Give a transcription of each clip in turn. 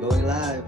Going live.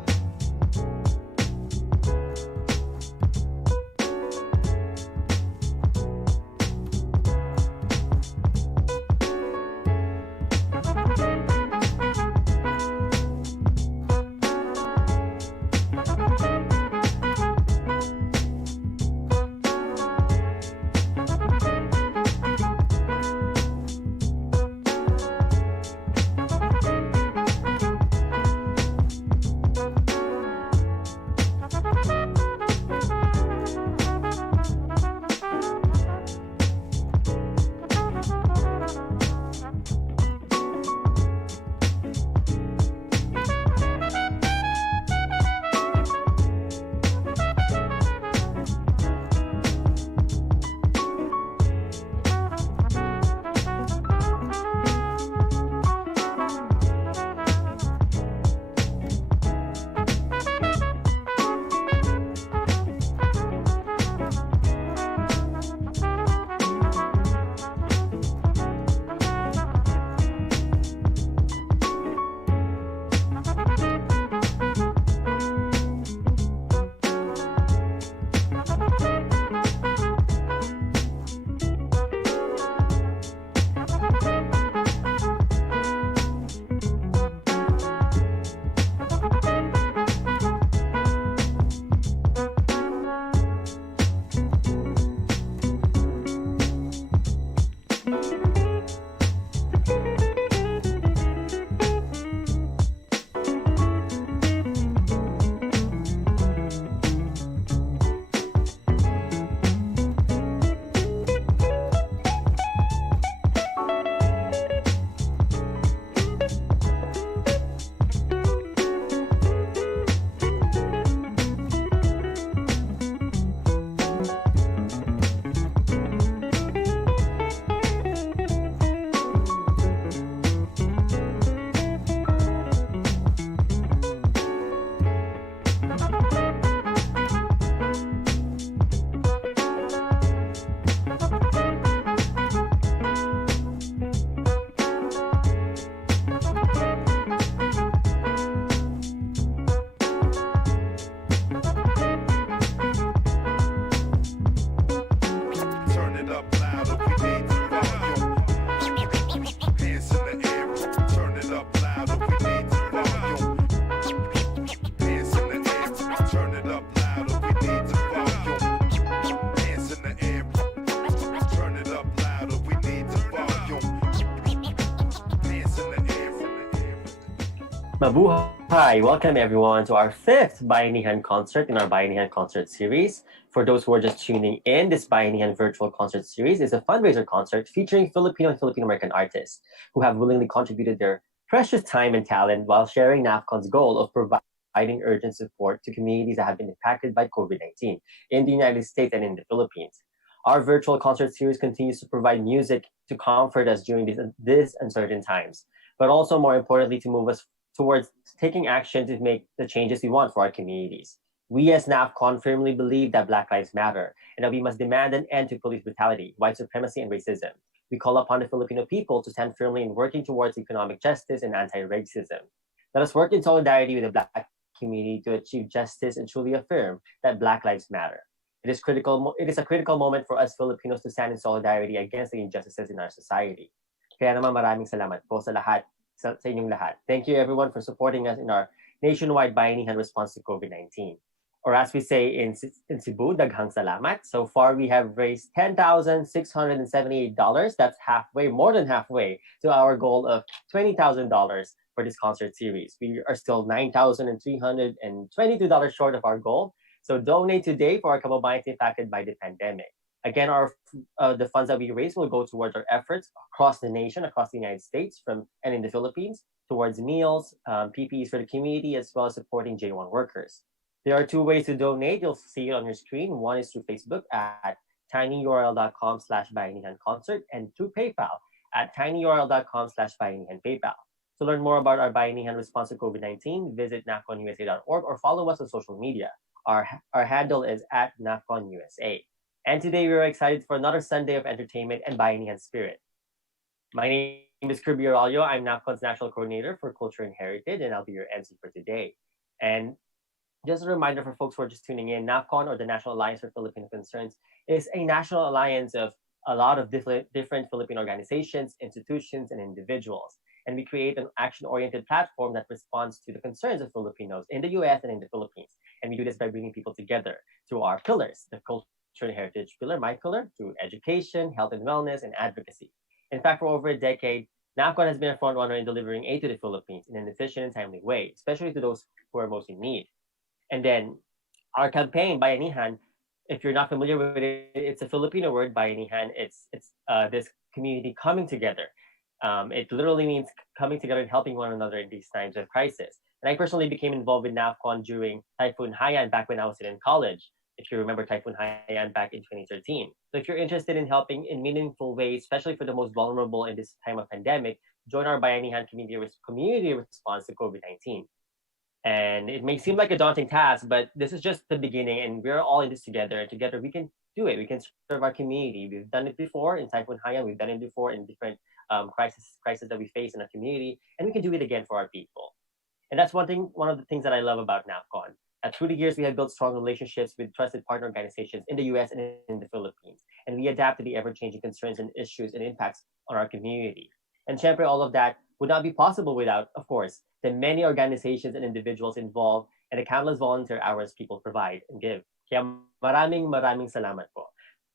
Mabuhay! Welcome everyone to our fifth Bayanihan concert in our Bayanihan Concert Series. For those who are just tuning in, this Bayanihan Virtual Concert Series is a fundraiser concert featuring Filipino and Filipino-American artists who have willingly contributed their precious time and talent while sharing NAFCON's goal of providing urgent support to communities that have been impacted by COVID-19 in the United States and in the Philippines. Our virtual concert series continues to provide music to comfort us during these uncertain times, but also more importantly to move us towards taking action to make the changes we want for our communities. We as NAFCON firmly believe that Black Lives Matter and that we must demand an end to police brutality, white supremacy, and racism. We call upon the Filipino people to stand firmly in working towards economic justice and anti-racism. Let us work in solidarity with the Black community to achieve justice and truly affirm that Black Lives Matter. It is a critical moment for us Filipinos to stand in solidarity against the injustices in our society. Kaya naman maraming salamat po sa inyong lahat. Thank you everyone for supporting us in our nationwide bayanihan response to COVID-19. Or as we say in Cebu, daghang salamat. So far, we have raised $10,678. That's more than halfway to our goal of $20,000 for this concert series. We are still $9,322 short of our goal. So donate today for our kababayans impacted by the pandemic. Again, the funds that we raise will go towards our efforts across the nation, across the United States, and in the Philippines, towards meals, PPEs for the community, as well as supporting J1 workers. There are two ways to donate. You'll see it on your screen. One is through Facebook at tinyurl.com/bayanihanconcert and through PayPal at tinyurl.com/bayanihanpaypal. To learn more about our Bayanihan response to COVID-19, visit nafconusa.org or follow us on social media. Our handle is at NAFCON And today we are excited for another Sunday of entertainment and Bayanihan spirit. My name name is Kirby Araullo. I'm NAFCON's National Coordinator for Culture and Heritage, and I'll be your MC for today. And just a reminder for folks who are just tuning in, NAFCON, or the National Alliance for Filipino Concerns, is a national alliance of a lot of different Filipino organizations, institutions, and individuals. And we create an action-oriented platform that responds to the concerns of Filipinos in the US and in the Philippines. And we do this by bringing people together through our pillars, the culture and heritage pillar, my pillar, through education, health and wellness, and advocacy. In fact, for over a decade, NAFCON has been a frontrunner in delivering aid to the Philippines in an efficient and timely way, especially to those who are most in need. And then our campaign, Bayanihan, if you're not familiar with it, it's a Filipino word, Bayanihan. It's this community coming together. It literally means coming together and helping one another in these times of crisis. And I personally became involved with NAFCON during Typhoon Haiyan back when I was in college. If you remember Typhoon Haiyan back in 2013. So if you're interested in helping in meaningful ways, especially for the most vulnerable in this time of pandemic, join our Bayanihan community response to COVID-19. And it may seem like a daunting task, but this is just the beginning, and we're all in this together. And together, we can do it. We can serve our community. We've done it before in Typhoon Haiyan. We've done it before in different crises that we face in our community, and we can do it again for our people. And that's one of the things that I love about NAFCON. Through the years, we have built strong relationships with trusted partner organizations in the US and in the Philippines. And we adapt to the ever changing concerns and issues and impacts on our community. And syempre, all of that would not be possible without, of course, the many organizations and individuals involved and the countless volunteer hours people provide and give. Kaya maraming salamat po.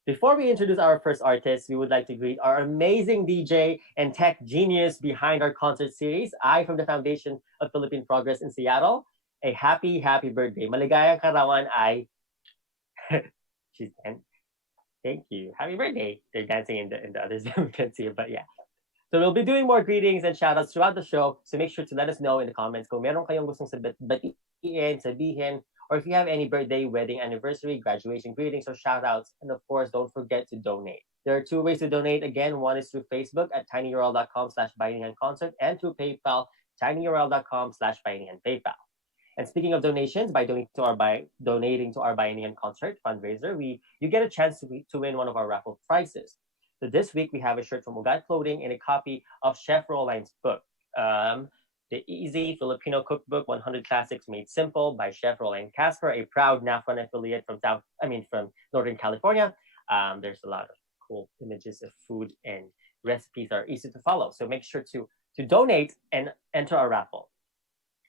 Before we introduce our first artist, we would like to greet our amazing DJ and tech genius behind our concert series, I from the Foundation of Philippine Progress in Seattle. A happy birthday. Maligayang karawan ay. She's thank you. Happy birthday. They're dancing in the others we can see it, but yeah. So we'll be doing more greetings and shoutouts throughout the show. So make sure to let us know in the comments kung meron kayong gustong batiin, sabihin, or if you have any birthday, wedding, anniversary, graduation greetings, or shoutouts. And of course, don't forget to donate. There are two ways to donate. Again, one is through Facebook at tinyurl.com/Bayanihan and through PayPal, tinyurl.com/BayanihanPayPal. And speaking of donations, by donating to our Bayanihan concert fundraiser, you get a chance to win one of our raffle prizes. So this week we have a shirt from Ugat Clothing and a copy of Chef Roland's book, The Easy Filipino Cookbook: 100 Classics Made Simple by Chef Roland Casper, a proud NAFCON affiliate from Northern California. There's a lot of cool images of food and recipes that are easy to follow. So make sure to donate and enter our raffle.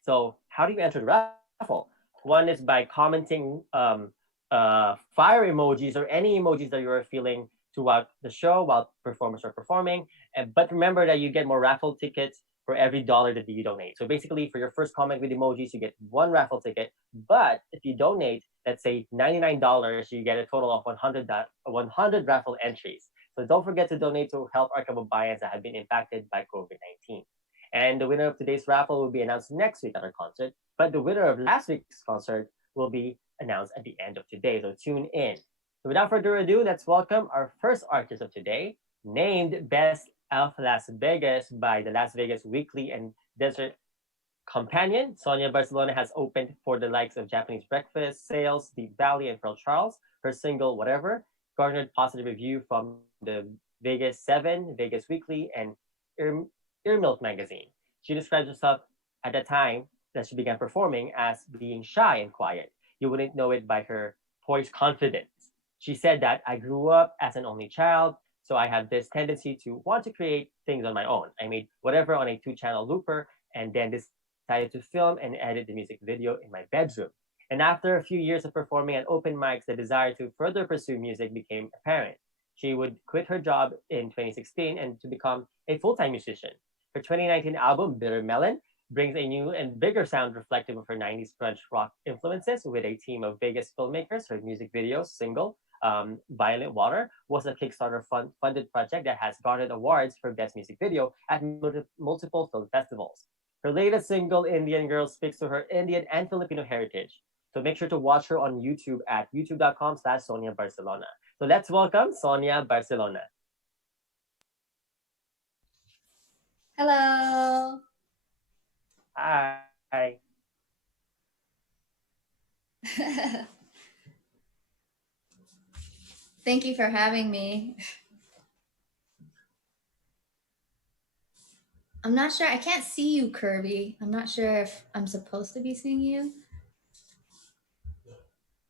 So how do you enter the raffle? One is by commenting fire emojis or any emojis that you're feeling throughout the show while performers are performing. But remember that you get more raffle tickets for every $1 that you donate. So basically, for your first comment with emojis, you get one raffle ticket. But if you donate, let's say $99, you get a total of 100 raffle entries. So don't forget to donate to help our kababayans that have been impacted by COVID-19. And the winner of today's raffle will be announced next week at our concert. But the winner of last week's concert will be announced at the end of today. So tune in. So without further ado, let's welcome our first artist of today, named Best of Las Vegas by the Las Vegas Weekly and Desert Companion. Sonia Barcelona has opened for the likes of Japanese Breakfast, Sales, Deep Valley, and Pearl Charles. Her single, Whatever, garnered positive review from the Vegas 7, Vegas Weekly, and Ear Milk magazine. She describes herself at the time that she began performing as being shy and quiet. You wouldn't know it by her poised confidence. She said that I grew up as an only child, so I have this tendency to want to create things on my own. I made Whatever on a 2-channel looper and then decided to film and edit the music video in my bedroom. And after a few years of performing at open mics, the desire to further pursue music became apparent. She would quit her job in 2016 and to become a full-time musician. Her 2019 album, Bitter Melon, brings a new and bigger sound reflective of her 90s grunge rock influences with a team of Vegas filmmakers. Her music video, single, Violent Water, was a Kickstarter funded project that has garnered awards for Best Music Video at multiple film festivals. Her latest single, Indian Girl, speaks to her Indian and Filipino heritage. So make sure to watch her on YouTube at youtube.com/Sonia Barcelona. So let's welcome Sonia Barcelona. Hello. Hi. Thank you for having me. I'm not sure. I can't see you, Kirby. I'm not sure if I'm supposed to be seeing you.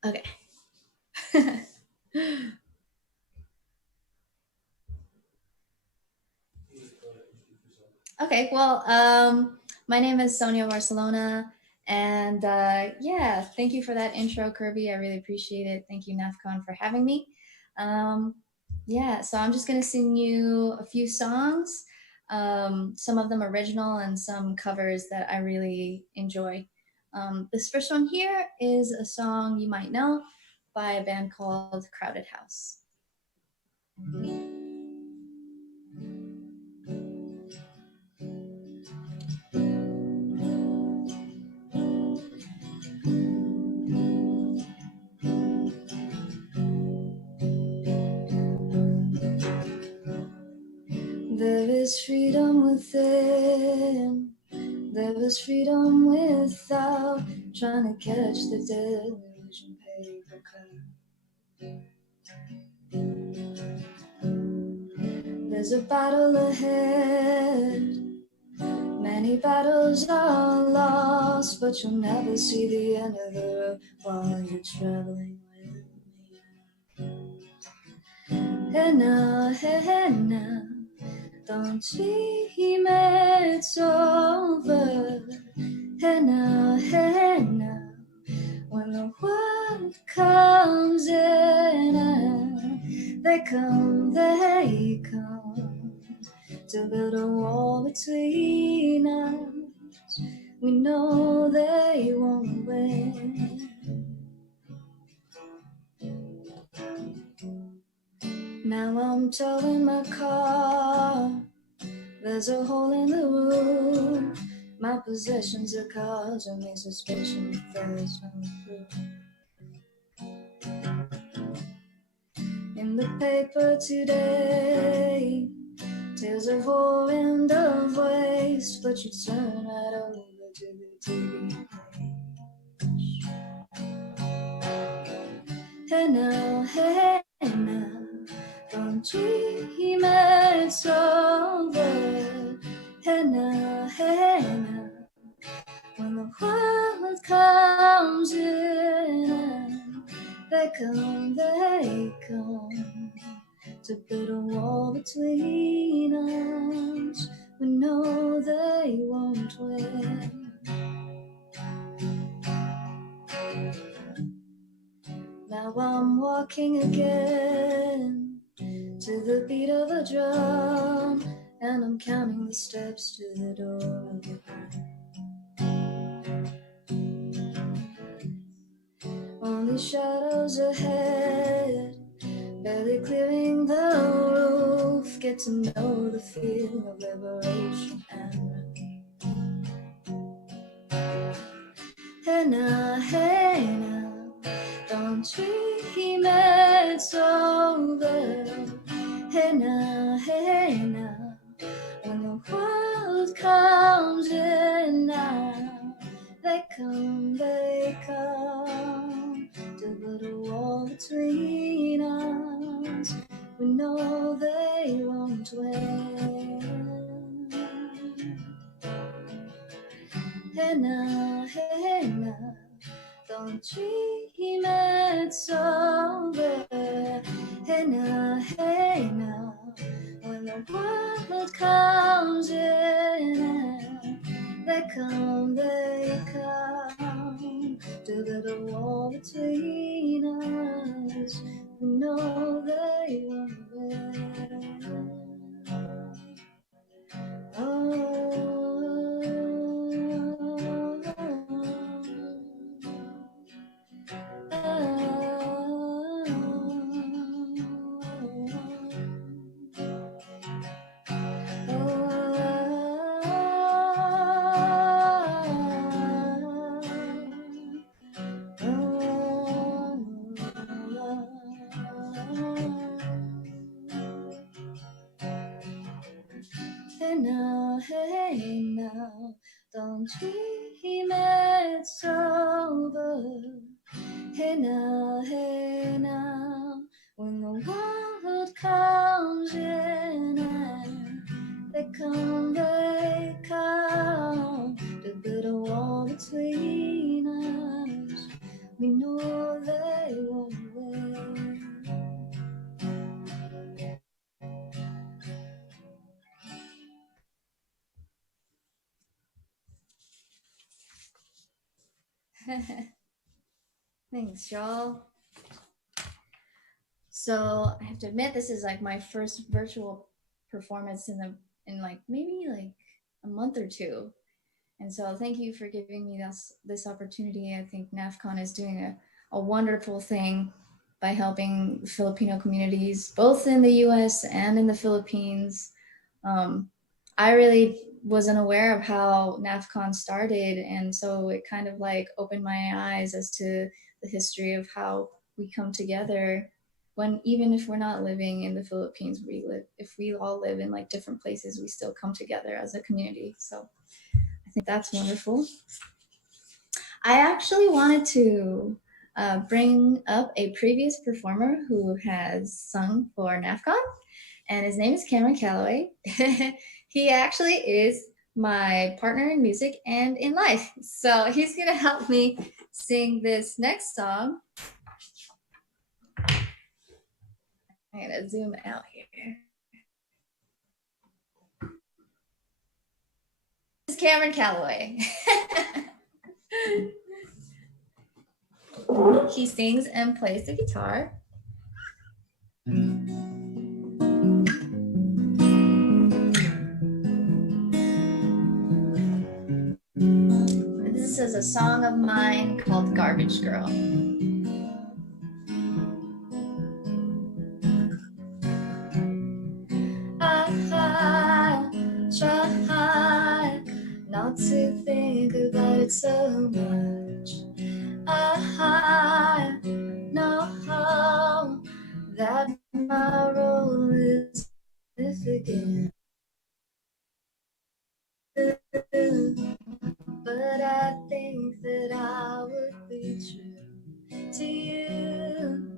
Okay. Okay, well, my name is Sonia Barcelona, and yeah, thank you for that intro, Kirby. I really appreciate it. Thank you, NAFCON, for having me. Um, yeah, so I'm just gonna sing you a few songs, some of them original and some covers that I really enjoy. This first one here is a song you might know by a band called Crowded House. There is freedom within, there is freedom without, trying to catch the delusion paper cut. There's a battle ahead, many battles are lost, but you'll never see the end of the road while you're traveling with me. Hey now, hey now, don't dream it's over. Hey now, when the world comes in, and they come to build a wall between us. We know they won't win. Now I'm towing my car. There's a hole in the roof. My possessions are causing me suspicion if there's no proof. In the paper today, tales of war and of waste, but you turn right over to the TV page. Hey now, don't dream it's over. Hey now, when the world comes in, they come to build a wall between us. We know they won't win. Now I'm walking again to the beat of a drum, and I'm counting the steps to the door of your heart. Only shadows ahead, barely clearing the roof. Get to know the feeling of liberation and relief. Hey now, don't dream it's over. Hey now, when the world comes in now, they come to build a wall between us. We know they won't win. Hey now, don't dream it's over. Hey now, when the world comes in, they come to build a wall between us. We know they won't win. Hey now, don't dream it's over. Hey now, when the world comes in, and they come between us, we know they won't win. Thanks, y'all. So I have to admit, this is like my first virtual performance in like maybe like a month or two. And so thank you for giving me this opportunity. I think NAFCON is doing a wonderful thing by helping Filipino communities, both in the US and in the Philippines. I really wasn't aware of how NAFCON started. And so it kind of like opened my eyes as to the history of how we come together when, even if we're not living in the Philippines, if we all live in like different places, we still come together as a community. So I think that's wonderful. I actually wanted to bring up a previous performer who has sung for NAFCON, and his name is Calloway. He actually is my partner in music and in life. So he's going to help me sing this next song. I'm going to zoom out here. This is Calloway. He sings and plays the guitar. This is a song of mine called Garbage Girl. I try not to think about it so much. I know that my role is significant, but I think that I would be true to you,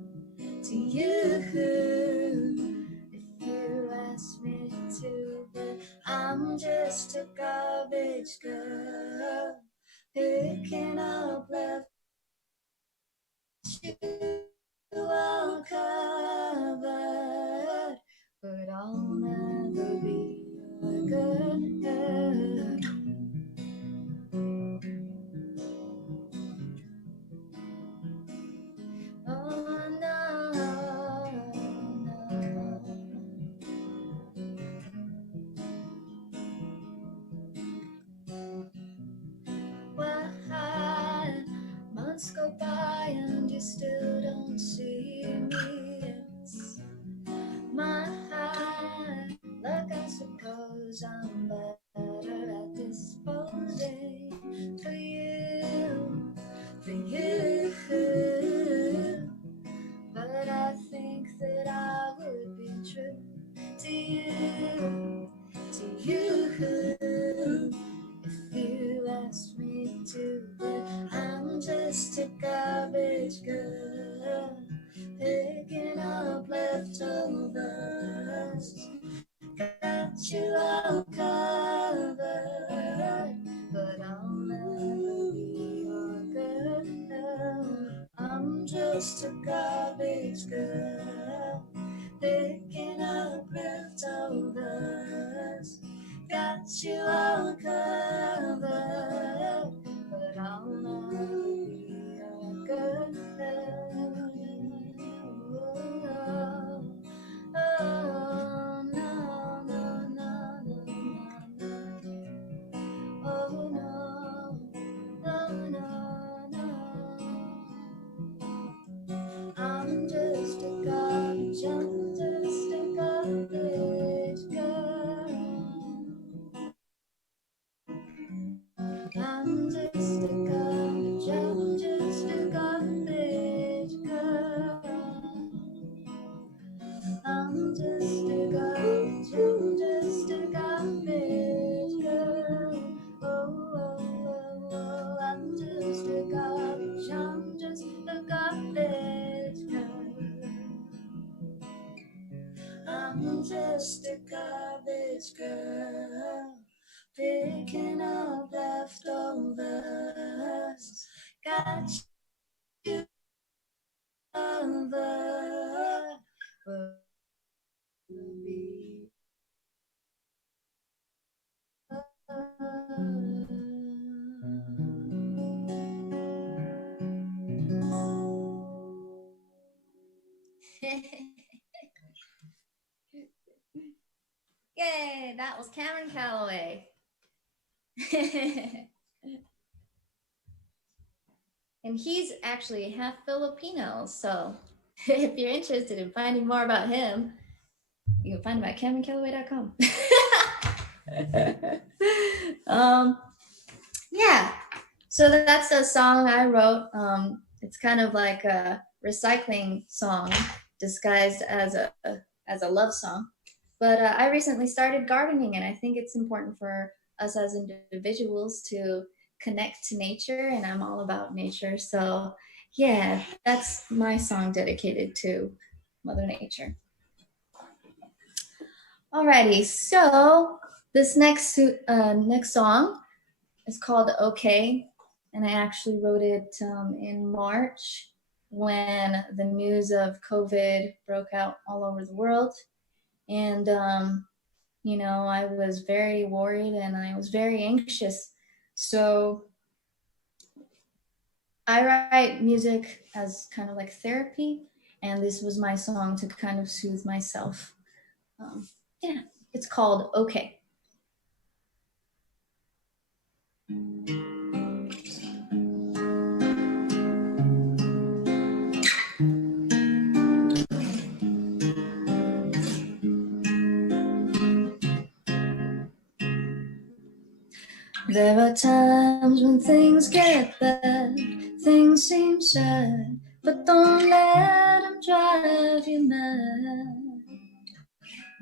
if you ask me to. But I'm just a garbage girl, picking up left you all covered, but I'll never be your good girl. Oh no, no. Well, months go by and you still don't see me. It's my luck, I suppose. I'm better at disposing for you, but I think that I would be true to you, if you asked me to. But I'm just a garbage girl, picking up leftovers. Got you all covered, but I'll never be your girl. I'm just a garbage girl, picking up leftovers. Got you all covered, but I'll never be your girl. Oh, no, no, no, no, no, no. Oh, no, no, no, no. I'm just a garbage, I'm just a garbage girl. I'm just a garbage, I'm just a garbage girl. I'm just a garbage, I'm just a garbage girl. Oh, oh, oh, oh, I'm just a garbage, I'm just a garbage girl. I'm just a garbage girl, picking up leftovers. got you covered. Will be Yay, that was Cameron Calloway. And he's actually half Filipino, so if you're interested in finding more about him, you can find him at CameronCalloway.com. Yeah, so that's a song I wrote. It's kind of like a recycling song disguised as a love song. But I recently started gardening, and I think it's important for us as individuals to connect to nature, and I'm all about nature. So, yeah, that's my song dedicated to Mother Nature. Alrighty, so this next song is called "Okay," and I actually wrote it in March when the news of COVID broke out all over the world, and you know, I was very worried and I was very anxious. So I write music as kind of like therapy, and this was my song to kind of soothe myself. Yeah, it's called "Okay." There are times when things get bad, things seem sad, but don't let them drive you mad.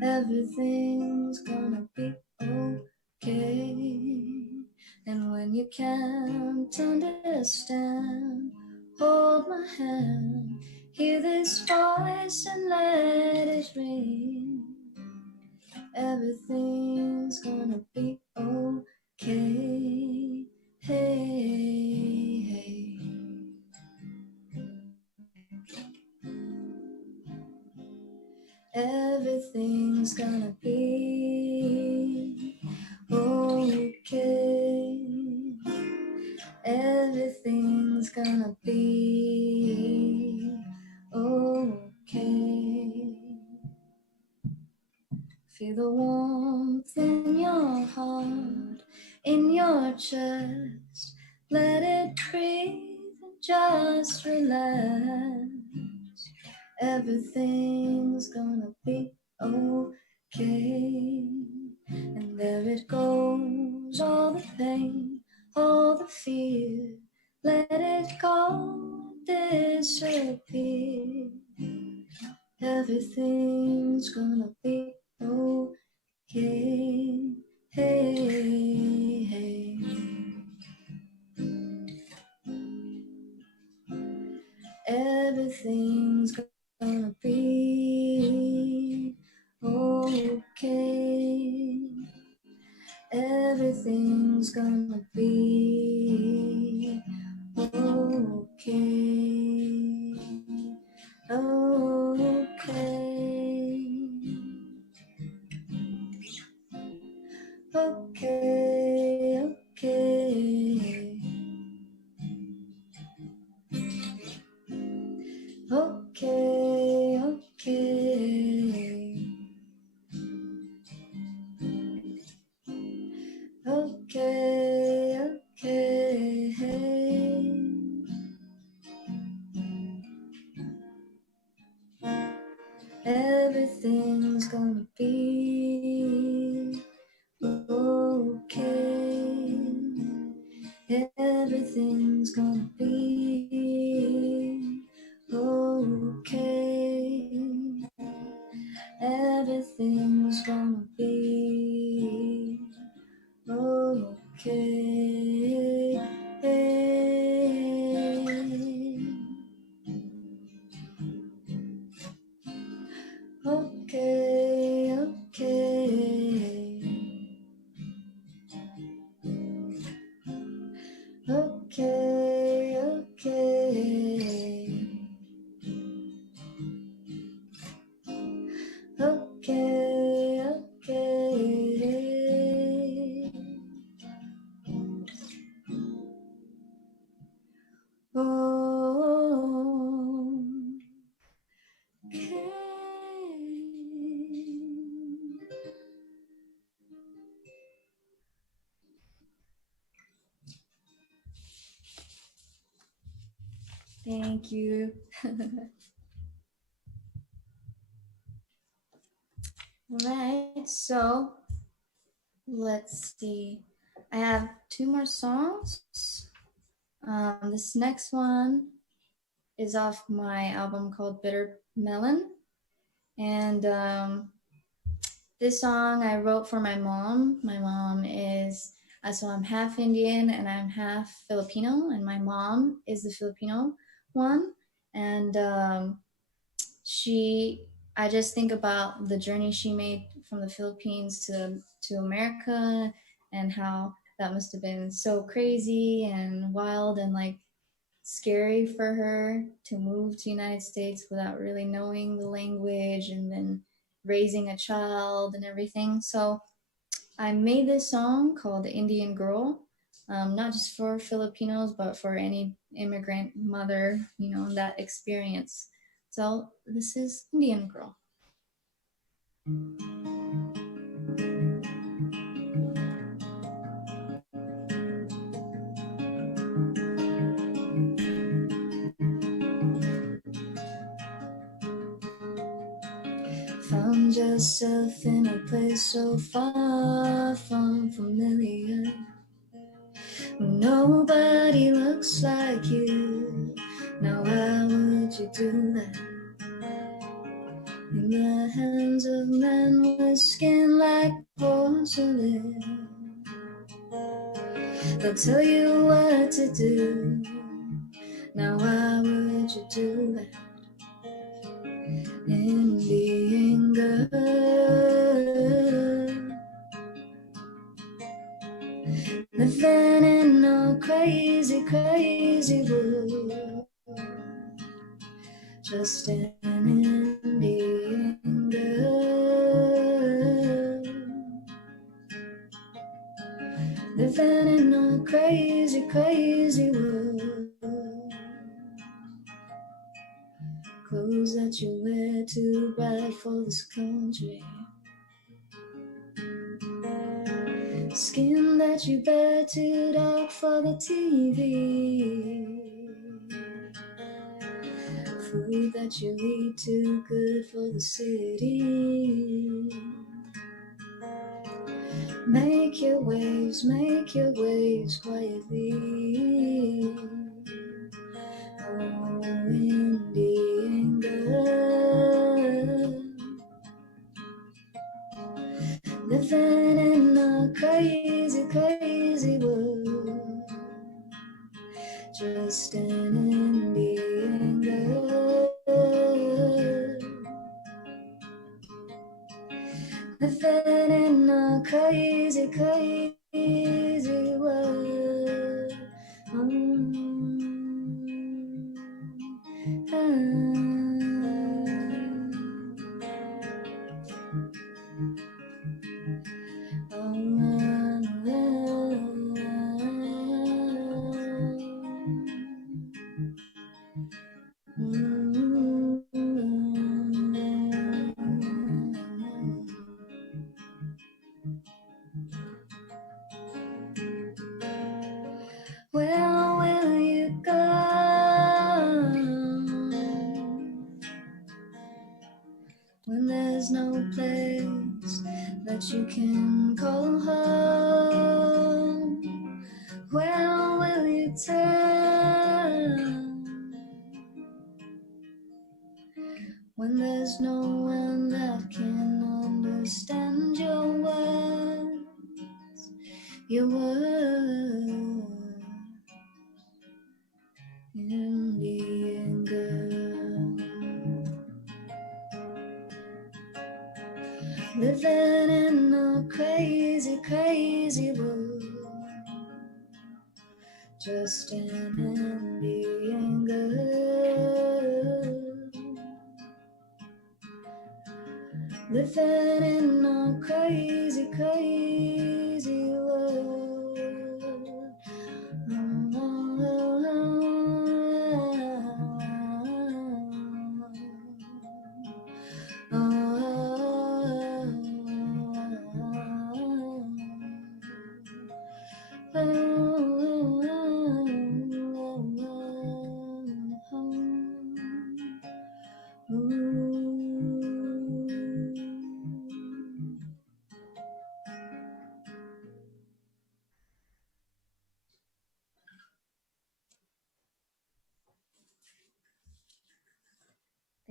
Everything's gonna be okay. And when you can't understand, hold my hand, hear this voice and let it ring. Everything's gonna be okay. Hey, hey. Everything's gonna be okay. Everything's gonna be okay. Feel the warmth in your heart, in your chest. Let it breathe and just relax. Everything's gonna be okay. And there it goes, all the pain, all the fear. Let it go, disappear. Everything's gonna be okay. Hey, hey. Everything's gonna be okay. Everything's gonna be okay. Okay. Okay. Everything's gonna be okay. Everything's gonna be okay. Everything's gonna be okay. Okay. Okay. Thank you. Right, so let's see. I have two more songs. This next one is off my album called Bitter Melon. And this song I wrote for my mom. My mom is, so I'm half Indian and I'm half Filipino, and my mom is the Filipino one. And I just think about the journey she made from the Philippines to America, and how that must have been so crazy and wild and like scary for her to move to United States without really knowing the language, and then raising a child and everything. So I made this song called Indian Girl, not just for Filipinos, but for any immigrant mother, that experience. So this is Indian Girl. Found yourself in a place so far from familiar. Nobody looks like you. Now why would you do that? In the hands of men with skin like porcelain, they'll tell you what to do. Now why would you do that? Indian girl, living in a crazy, crazy world. Just an Indian girl, living in a crazy, crazy world. Clothes that you wear too bright for this country, skin that you bear too dark for the TV, food that you eat too good for the city. Make your waves quietly. Oh, Indian girl, living in a crazy, crazy world. Just an Indian girl, living in a crazy, crazy world. Where will you go when there's no place that you can call home? Where will you turn when there's no one that can understand your words, your words? Indian girl, living in a crazy, crazy world. Just an Indian girl, living in a crazy, crazy world.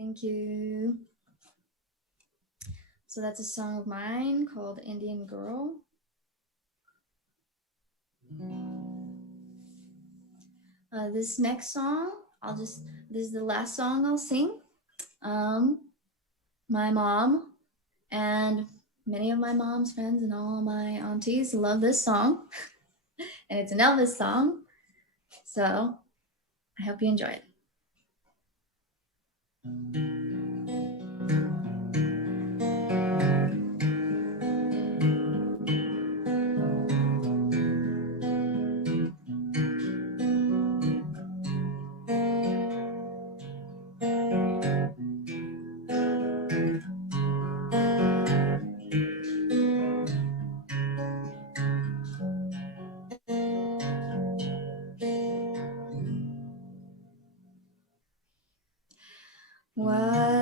Thank you. So that's a song of mine called Indian Girl. This next song, this is the last song I'll sing. My mom and many of my mom's friends and all my aunties love this song. And it's an Elvis song. So I hope you enjoy it.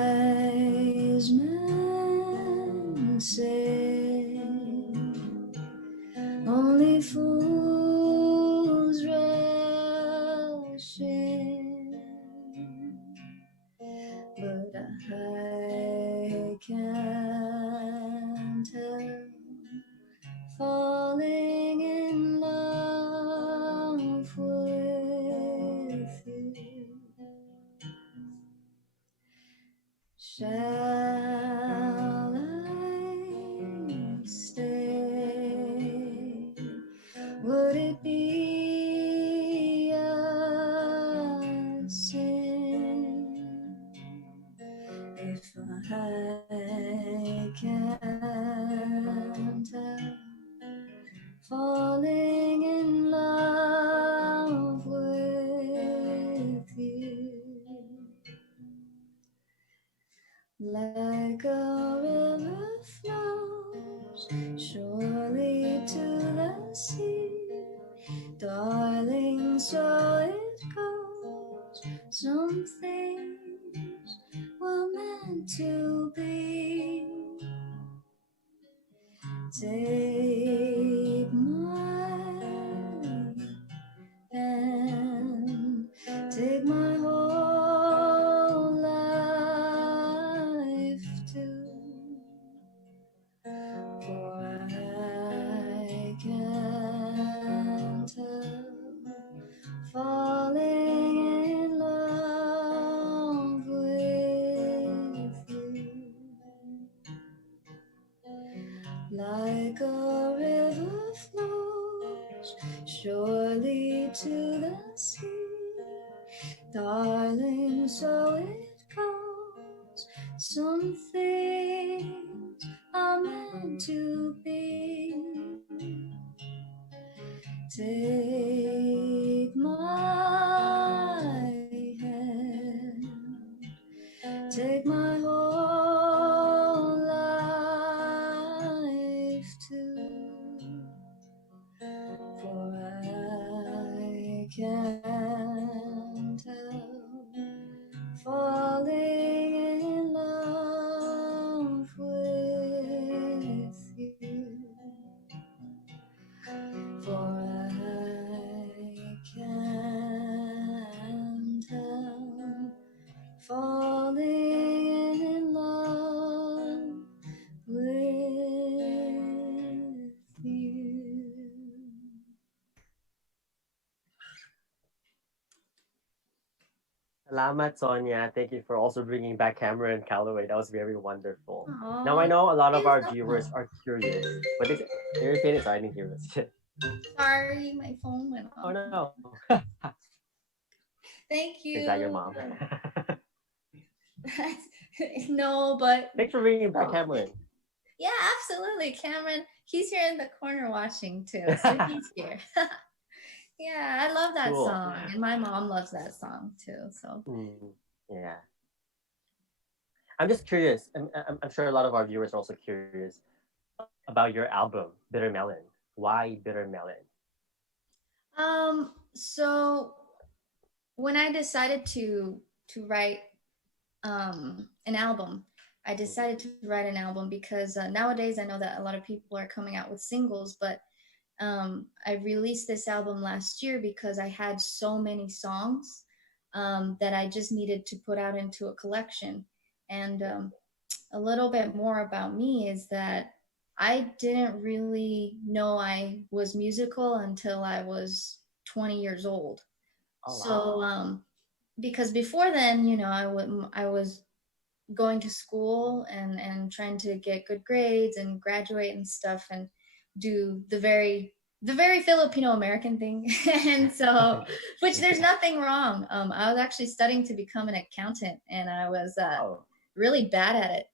Wise men say only fools rush in, but I can't help falling in love with you. Shall I stay? Would it be a sin if I can't help falling in love with you? Like a river flows surely to the sea, darling, so it goes. Some things were meant to be. Take my hand, take my whole life too, for I can't help falling in love with you. Like a river flows surely to the sea, darling, so it goes. Some things are meant to be. Take my hand, take my whole life too, for I can't help falling in love with you, for I can't help falling in love with you. Salamat, Sonia. Thank you for also bringing back Cameron Calloway. That was very wonderful. Now I Aww, know a lot of it's our not viewers are curious. What is it? They're finished. I didn't hear this. sorry, my phone went Oh off. no. Thank you. Is that your mom? No, but Thanks for bringing back Cameron. yeah, absolutely. Cameron, he's here in the corner watching too, so he's here. Yeah, I love that Cool. song, and my mom loves that song too. So Yeah. I'm just curious. I'm sure a lot of our viewers are also curious about your album, Bitter Melon. Why Bitter Melon? So when I decided to write an album, I decided to write an album because nowadays I know that a lot of people are coming out with singles, but I released this album last year because I had so many songs that I just needed to put out into a collection. And a little bit more about me is that I didn't really know I was musical until I was 20 years old. Oh So, wow. because before then, I was going to school and trying to get good grades and graduate and stuff and do the very Filipino American thing. And so, which there's Yeah. nothing wrong. I was actually studying to become an accountant, and I was Oh, really bad at it.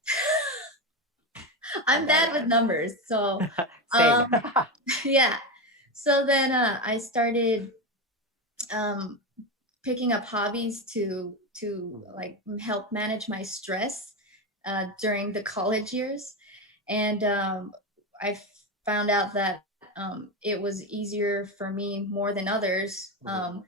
I'm I'm bad bad at with it. numbers. So, Same. um, yeah. So then I started um, picking up hobbies to Mhm. like help manage my stress during the college years, and I found out that it was easier for me more than others Mhm.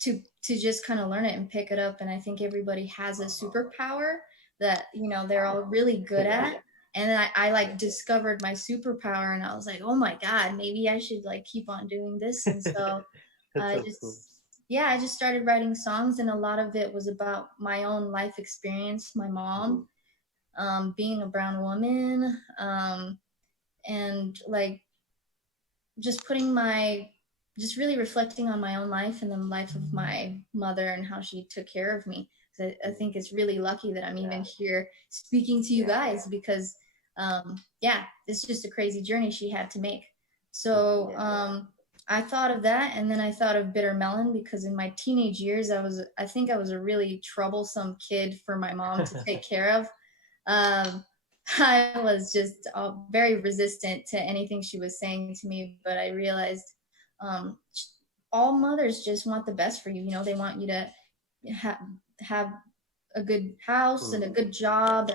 to just kind of learn it and pick it up. And I think everybody has a superpower that they're all really good Yeah. at. And then I Yeah. like discovered my superpower, and I was like, oh my god, maybe I should like keep on doing this. And so That's I so cool. just yeah, I just started writing songs, and a lot of it was about my own life experience, my Mhm. mom, being a brown woman, and like just putting my just really reflecting on my own life and the life of my mother and how she took care of me. I think it's really lucky that I'm Yeah. even here speaking to you guys, because yeah, it's just a crazy journey she had to make. Mhm. So I thought of that, and then I thought of Bitter Melon, because in my teenage years I think I was a really troublesome kid for my mom to take care of. um, I was just very resistant to anything she was saying to me, but I realized um, all mothers just want the best for you. They want you to have a good house and a Mhm. good job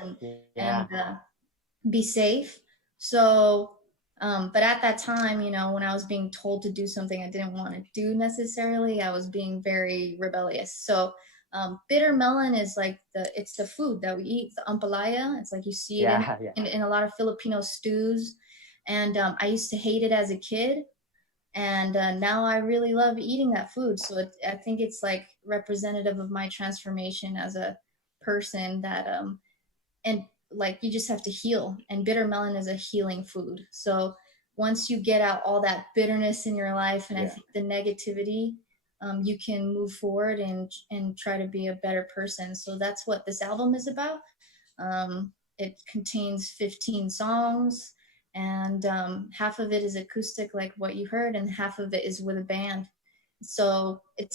Yeah. and be safe. So, but at that time, when I was being told to do something I didn't want to do necessarily, I was being very rebellious. So, bitter melon is like it's the food that we eat, the ampalaya. It's like you see it in, Yeah. Yeah. in, in a lot of Filipino stews. And I used to hate it as a kid. And now I really love eating that food. So I think it's like representative of my transformation as a person, that and like you just have to heal, and bitter melon is a healing food. So once you get out all that bitterness in your life, and I Yeah. think the negativity, you can move forward and try to be a better person. So that's what this album is about. It contains 15 songs, and half of it is acoustic like what you heard, and half of it is with a band. So it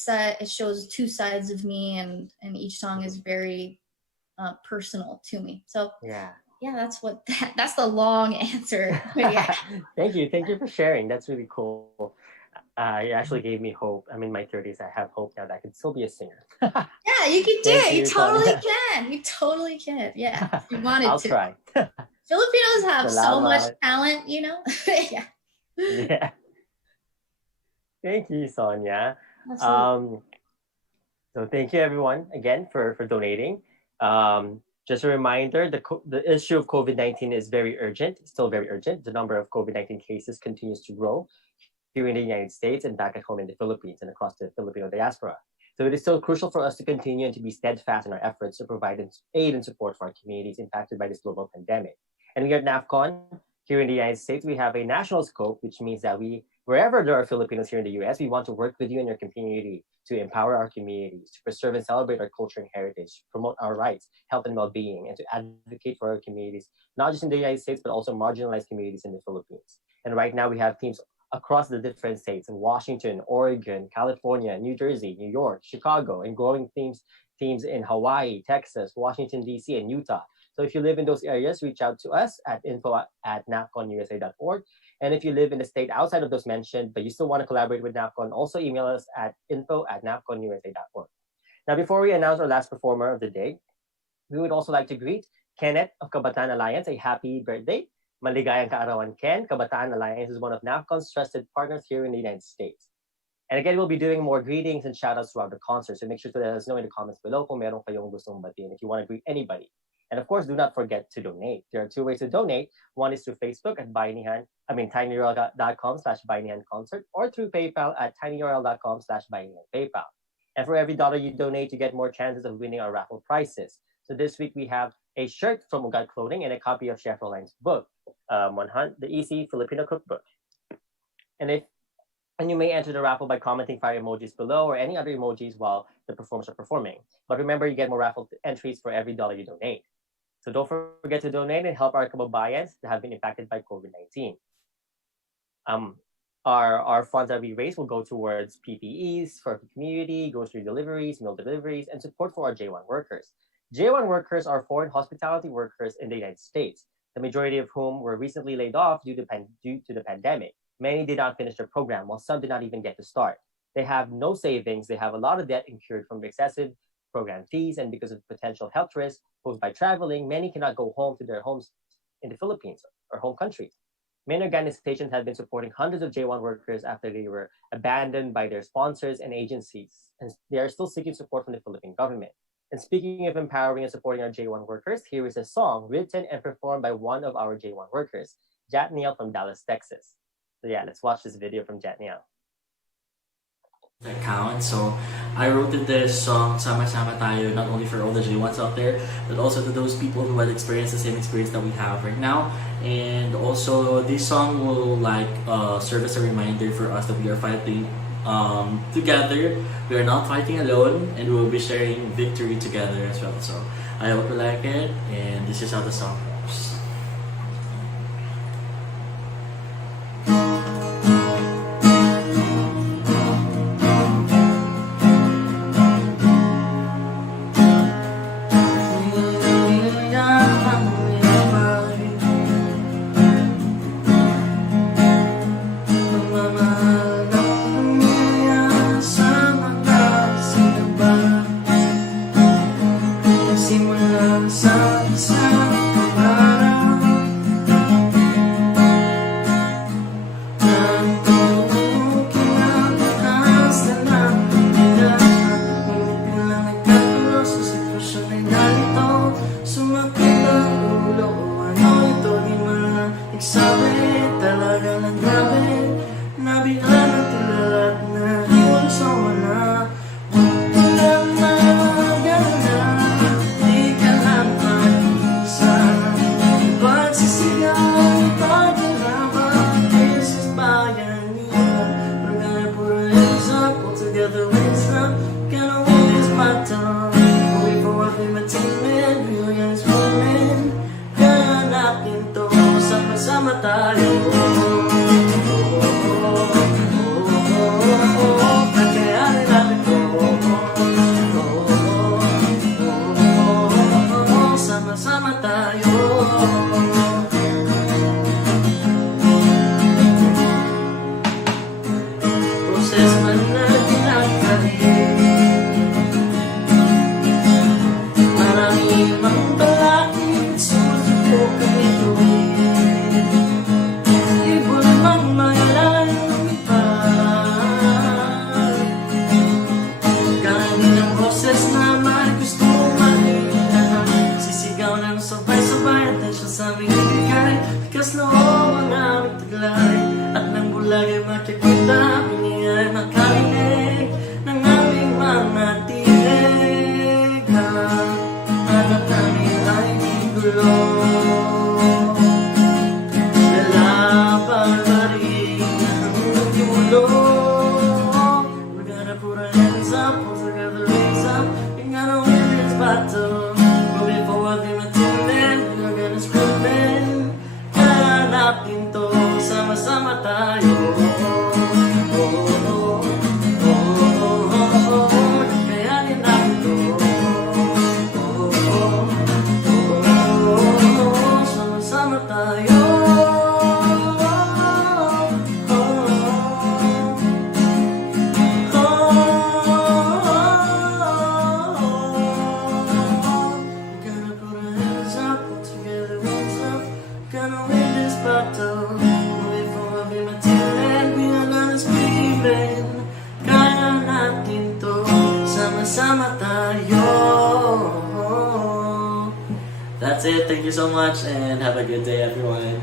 shows two sides of me, and each song Mhm. is very personal to me. So Yeah. yeah, that's the long answer. But yeah, Thank you. Thank you for sharing. That's really cool. It actually gave me hope. I'm in my 30s. I have hope now that I can still be a singer. yeah, you can do Thank it. You you, totally Sonia. can. You totally can. Yeah, if you wanted I'll to. try. Filipinos have so much Salamat. talent. Yeah, Yeah. Thank you, Sonia. absolutely. Um, so thank you everyone again for donating. Just a reminder, the issue of COVID-19 is very urgent, still very urgent. The number of COVID-19 cases continues to grow here in the United States and back at home in the Philippines and across the Filipino diaspora. So it is still crucial for us to continue and to be steadfast in our efforts to provide aid and support for our communities impacted by this global pandemic. And we at NAFCON here in the United States, we have a national scope, which means that wherever there are Filipinos here in the US, we want to work with you and your community to empower our communities, to preserve and celebrate our culture and heritage, promote our rights, health and well-being, and to advocate for our communities, not just in the United States, but also marginalized communities in the Philippines. And right now we have teams across the different states in Washington, Oregon, California, New Jersey, New York, Chicago, and growing teams in Hawaii, Texas, Washington, D.C., and Utah. So if you live in those areas, reach out to us at info at nafconusa.org. And if you live in a state outside of those mentioned, but you still want to collaborate with NAFCON, also email us at info@nafconusa.org. Now, before we announce our last performer of the day, we would also like to greet Kenneth of Kabataan Alliance a happy birthday. Maligayang kaarawan, Ken. Kabataan Alliance is one of NAFCON's trusted partners here in the United States. And again, we'll be doing more greetings and shoutouts throughout the concert. So make sure to let us know in the comments below kung meron kayong gustong batiin if you want to greet anybody. And of course, do not forget to donate. There are two ways to donate. One is through Facebook at tinyurl.com/Bayanihan Concert, or through PayPal at tinyurl.com/Bayanihan PayPal. And for every dollar you donate, you get more chances of winning our raffle prizes. So this week we have a shirt from Ugat Clothing and a copy of Chef Rolaine's book, the Easy Filipino Cookbook. And if and you may enter the raffle by commenting fire emojis below or any other emojis while the performers are performing. But remember, you get more raffle entries for every dollar you donate. So don't forget to donate and help our kababayans that have been impacted by COVID-19. Um, our funds that we raise will go towards PPEs for the community, grocery deliveries, meal deliveries, and support for our J1 workers. J1 workers are foreign hospitality workers in the United States, the majority of whom were recently laid off due to the pandemic. Many did not finish their program, while some did not even get to start. They have no savings, they have a lot of debt incurred from excessive program fees, and because of potential health risks posed by traveling, many cannot go home to their homes in the Philippines or home countries. Many organizations have been supporting hundreds of J1 workers after they were abandoned by their sponsors and agencies, and they are still seeking support from the Philippine government. And speaking of empowering and supporting our J1 workers, here is a song written and performed by one of our J1 workers, Jatniel from Dallas, Texas. So yeah, let's watch this video from Jatniel. Account. So I wrote this song Sama-sama Tayo not only for all the J1s out there, but also to those people who had experienced the same experience that we have right now. And also this song will serve as a reminder for us that we are fighting together. We are not fighting alone, and we will be sharing victory together as well. So I hope you like it, and this is how the song goes. That's it. Thank you so much and have a good day, everyone.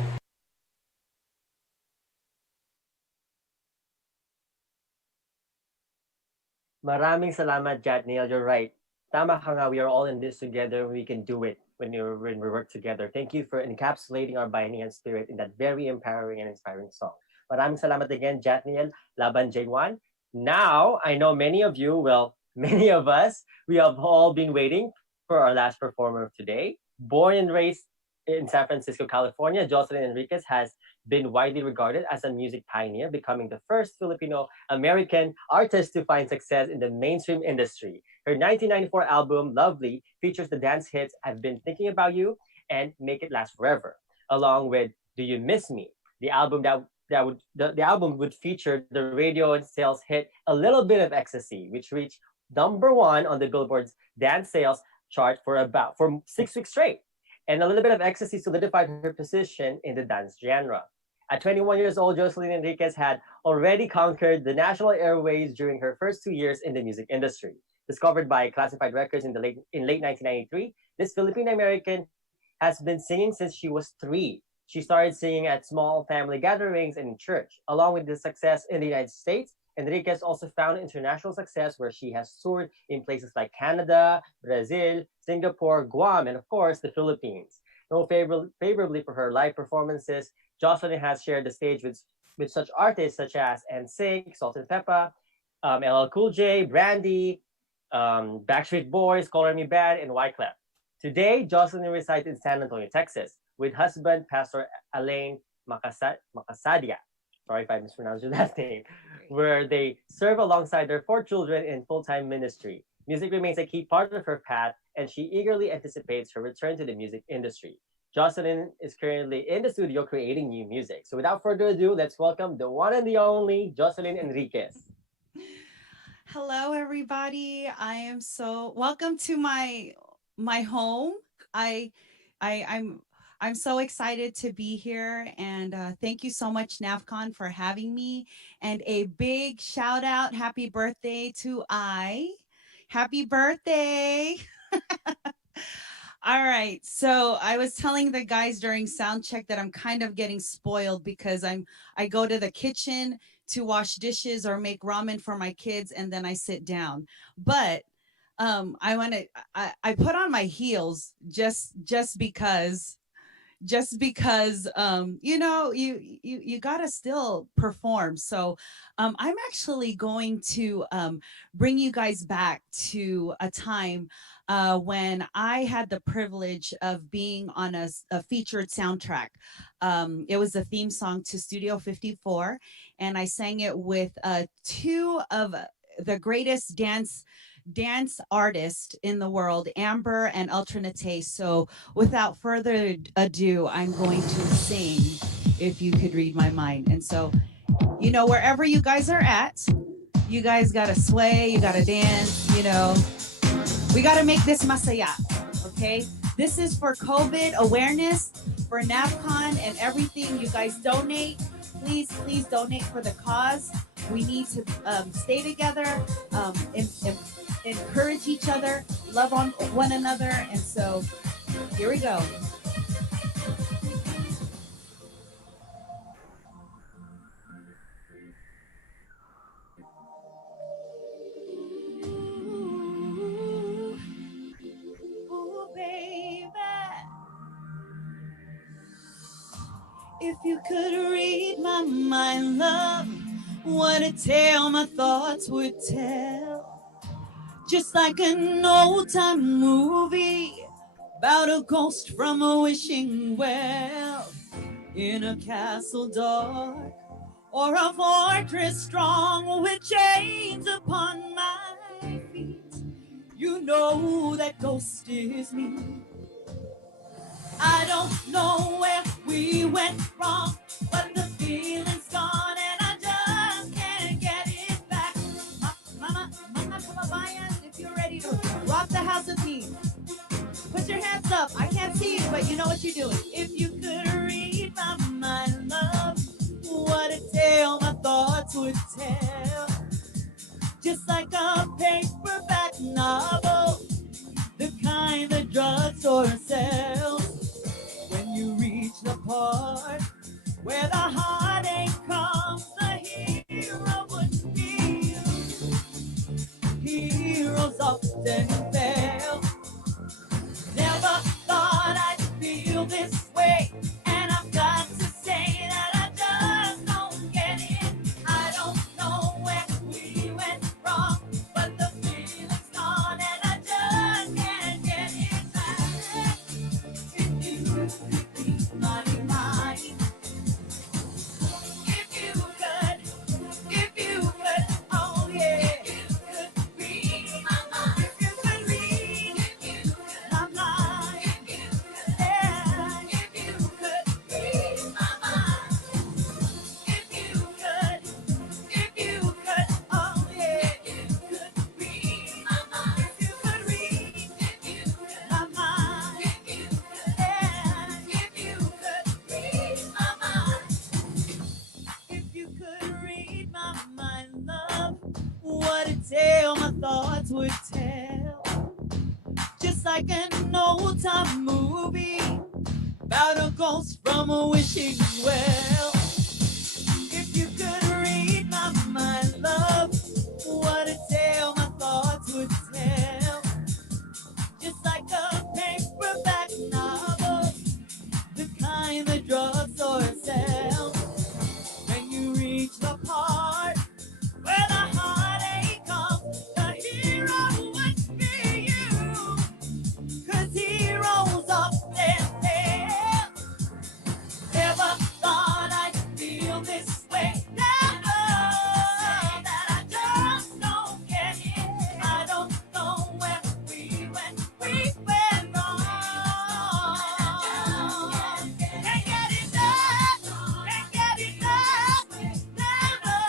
Maraming salamat, Jatniel. You're right. Tama ka nga, we are all in this together. We can do it when we work together. Thank you for encapsulating our Bayanihan spirit in that very empowering and inspiring song. Maraming salamat again, Jatniel Laban J1. Now, I know many of you, well, many of us, we have all been waiting for our last performer of today. Born and raised in San Francisco, California, Jocelyn Enriquez has been widely regarded as a music pioneer, becoming the first Filipino American artist to find success in the mainstream industry. Her 1994 album, Lovely, features the dance hits I've Been Thinking About You and Make It Last Forever, along with Do You Miss Me? The album the album would feature the radio and sales hit A Little Bit of Ecstasy, which reached #1 on the Billboard's dance sales chart for 6 weeks straight. And A Little Bit of Ecstasy solidified her position in the dance genre. At 21 years old, Jocelyn Enriquez had already conquered the national airways during her first 2 years in the music industry. Discovered by Classified Records in late 1993, this Filipino American has been singing since she was 3. She started singing at small family gatherings and in church. Along with this success in the United States, Enriquez also found international success where she has toured in places like Canada, Brazil, Singapore, Guam, and of course the Philippines. Known favorably for her live performances, Jocelyn has shared the stage with such artists such as NSYNC, Salt and Peppa, LL Cool J, Brandy, Backstreet Boys, Color Me Bad, and Wyclef. Today, Jocelyn resides in San Antonio, Texas, with husband Pastor Alain Macasadia. Sorry if I mispronounced your last name, where they serve alongside their 4 children in full-time ministry. Music remains a key part of her path, and she eagerly anticipates her return to the music industry. Jocelyn is currently in the studio creating new music. So without further ado, let's welcome the one and the only Jocelyn Enriquez. Hello, everybody. I am so welcome to my home. I I I'm so excited to be here, and thank you so much, NAFCON, for having me. And a big shout out, happy birthday to I. Happy birthday! All right. So I was telling the guys during sound check that I'm kind of getting spoiled because I go to the kitchen to wash dishes or make ramen for my kids and then I sit down. But I want to I put on my heels just because you know you gotta still perform. So I'm actually going to bring you guys back to a time when I had the privilege of being on a featured soundtrack. It was a theme song to Studio 54, and I sang it with two of the greatest dance artist in the world, Amber and Alternate. So without further ado, I'm going to sing If You Could Read My Mind. And so, you know, wherever you guys are at, you guys got to sway, you got to dance, you know. We got to make this masaya, okay? This is for COVID awareness, for NAFCON and everything. You guys donate. Please donate for the cause. We need to stay together, encourage each other, love on one another. And so here we go. Ooh, ooh, baby. If you could read my mind, love, what a tale my thoughts would tell. Just like an old time movie about a ghost from a wishing well, in a castle dark or a fortress strong with chains upon my feet. You know that ghost is me. I don't know where we went wrong, but the feeling's gone and I just can't get it back. Mama, if you're ready to rock the house with me, put your hands up. I can't see you, but you know what you're doing. If you could read my mind, love, what a tale my thoughts would tell. Just like a paperback novel, the kind the drugstore sells. When you reach the part where the heartache comes, the hero would be you. heroes often fail. Never thought I'd feel this way, and I've got to say that I just don't get it. I don't know where we went wrong, but the feeling's gone, and I just can't get it back. If you could be my mind, if you could, oh yeah. If you could read my mind, if you could read my mind, yeah. If you could read my mind, if you could, oh yeah. If you could read my mind, if you could read my mind, yeah. If you could read my mind. If you could read my mind, love, what a tale my thoughts would tell. Just like an old time movie about a ghost from a wishing well. If you could read my mind, love, what a tale my thoughts would tell. Just like a paperback novel, the kind the drugstore sells. When you reach the part where the heartache comes, the hero must be you. 'Cause heroes often fail. Never thought I'd feel this way. Never that I just don't get it. I don't know where we went wrong. Can't get enough, can't get enough. Never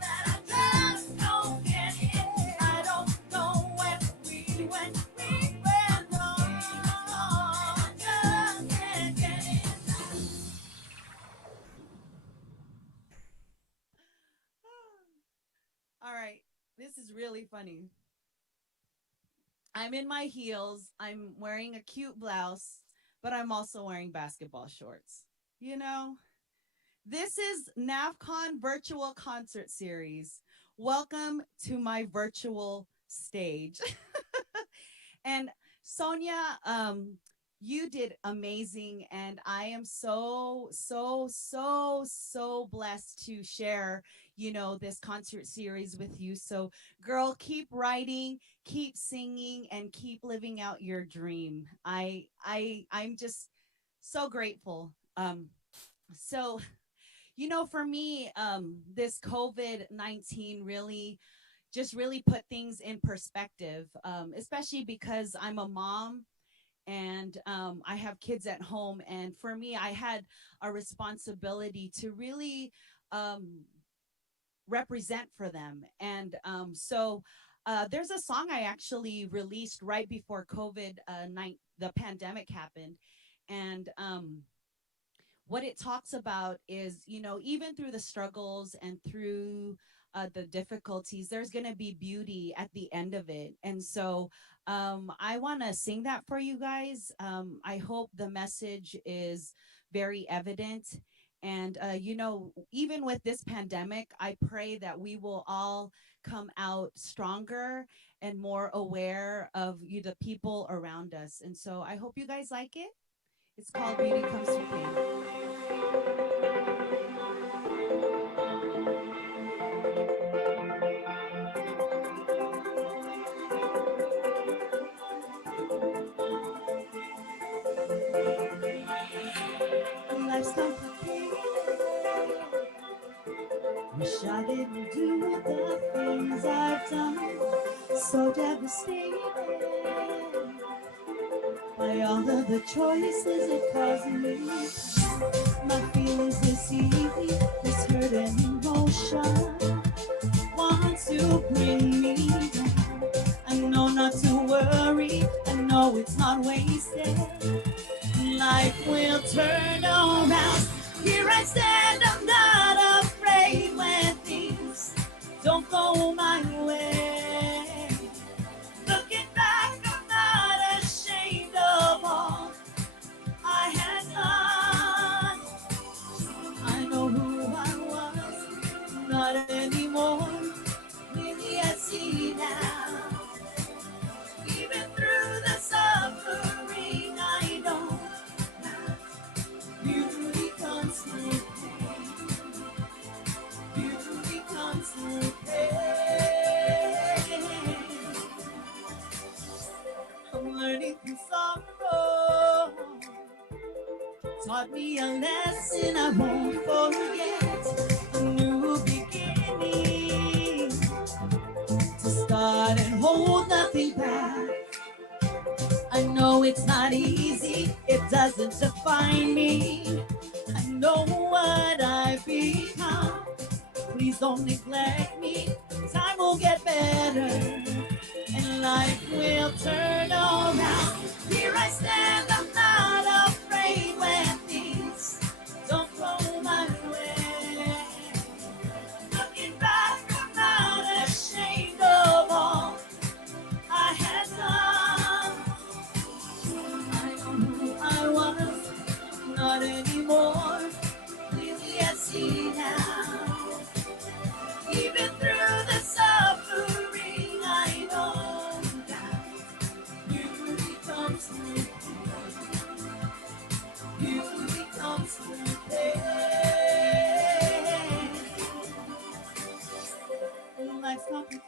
that I just don't get it. I don't know where we went wrong. Just can't get it. All right, this is really funny. I'm in my heels. I'm wearing a cute blouse, but I'm also wearing basketball shorts. You know, this is NAFCON Virtual Concert Series. Welcome to my virtual stage. And Sonia, you did amazing, and I am so blessed to share, this concert series with you. So, girl, keep writing, keep singing, and keep living out your dream. I'm just so grateful. So for me, this COVID-19 really put things in perspective, especially because I'm a mom and I have kids at home. And for me, I had a responsibility to really represent for them. And there's a song I actually released right before the pandemic happened. And what it talks about is, even through the struggles and through the difficulties, there's going to be beauty at the end of it. And so I want to sing that for you guys. I hope the message is very evident. And, even with this pandemic, I pray that we will all come out stronger and more aware of the people around us. And so I hope you guys like it. It's called Beauty Comes Through Pain. Life's complicated. Wish I didn't do the things I've done. So devastated by all of the choices it caused me. My feelings this evening, this hurt and emotion wants to bring me down. I know not to worry, I know it's not wasted. Life will turn around. Here I stand, I'm not afraid when things don't go my way. Looking back, I'm not ashamed of all I had done. I know who I was, not anymore. Maybe I see now taught me a lesson I won't forget. A new beginning to start and hold nothing back. I know it's not easy, it doesn't define me. I know what I've become. Please don't neglect me. Time will get better and life will turn around. Here I stand, I'm not afraid when things don't go my way. Looking back, I'm not ashamed of all I had done. I know who I was, not anymore. Clearly I see now. Even through the suffering, I know that beauty comes through pain. Beauty comes through pain. Life's complicated.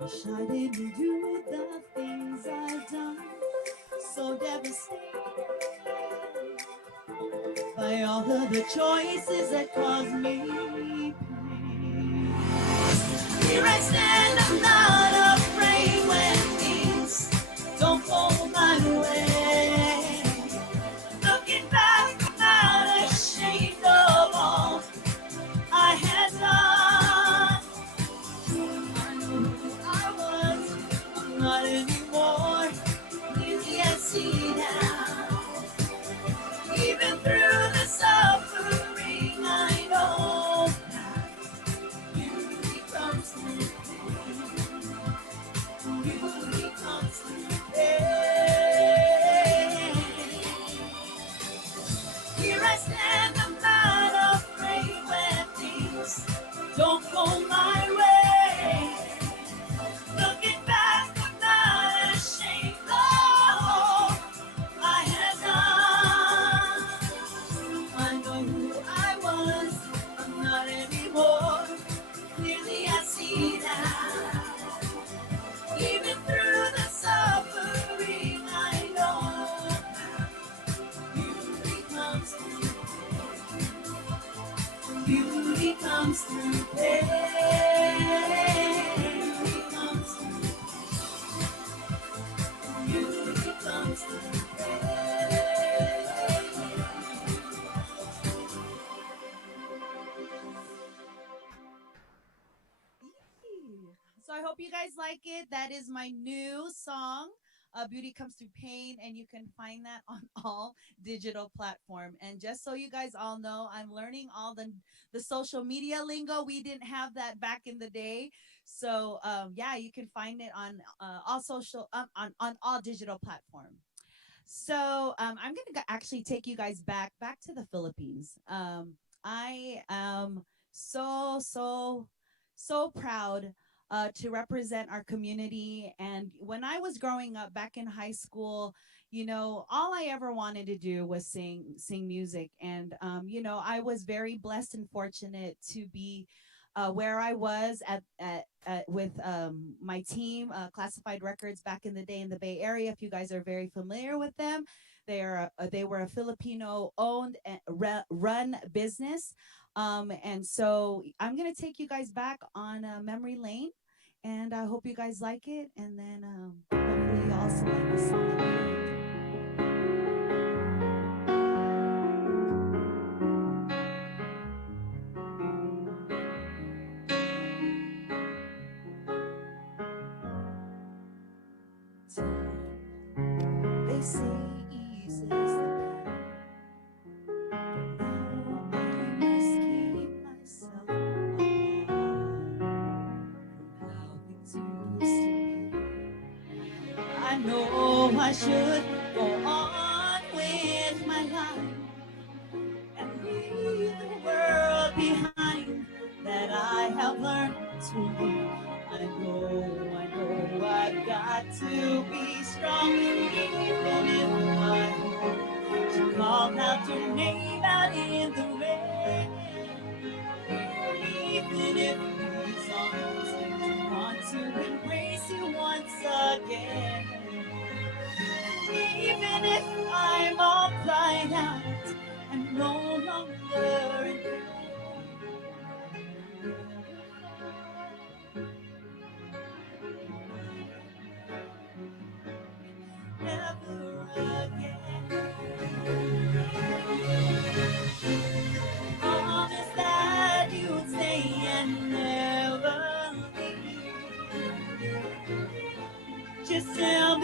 Wish I didn't do the things I've done. So devastated by all of the choices that caused me pain. Here I stand, I'm not afraid when things don't go my way. Looking back, I'm not ashamed of all I had done. I know who I was, I'm not anymore. Clearly I see now. Even through the suffering, I know that beauty comes through pain. Beauty comes through pain. Here I stand, I'm not afraid when things don't go my way. Looking back, I'm not ashamed of all I had done. I know who I was, I'm not anymore. Clearly I see now. Even through the suffering, I know beauty comes through pain. Beauty comes through pain. Beauty comes through pain. Beauty comes through pain. So I hope you guys like it. That is my new song, Beauty Comes Through Pain, and you can find that on all digital platform. And just so you guys all know, I'm learning all the social media lingo. We didn't have that back in the day. So yeah, you can find it on all social on all digital platform. So I'm gonna actually take you guys back to the Philippines. I am so proud to represent our community. And when I was growing up back in high school, you know, all I ever wanted to do was sing music. And you know, I was very blessed and fortunate to be where I was at with my team, Classified Records, back in the day in the Bay Area. If you guys are very familiar with them, they were a Filipino owned and run business. And so I'm gonna take you guys back on memory lane, and I hope you guys like it. And then hopefully you also like the song at the end. They say ease is the pain. Now I must keep myself alive from how things used to be. I know I should go on with my life and leave the world behind that I have learned to leave. I know I've got to be strong, even if my heart should call out your name out in the rain. Even if these arms want to embrace you once again. Even if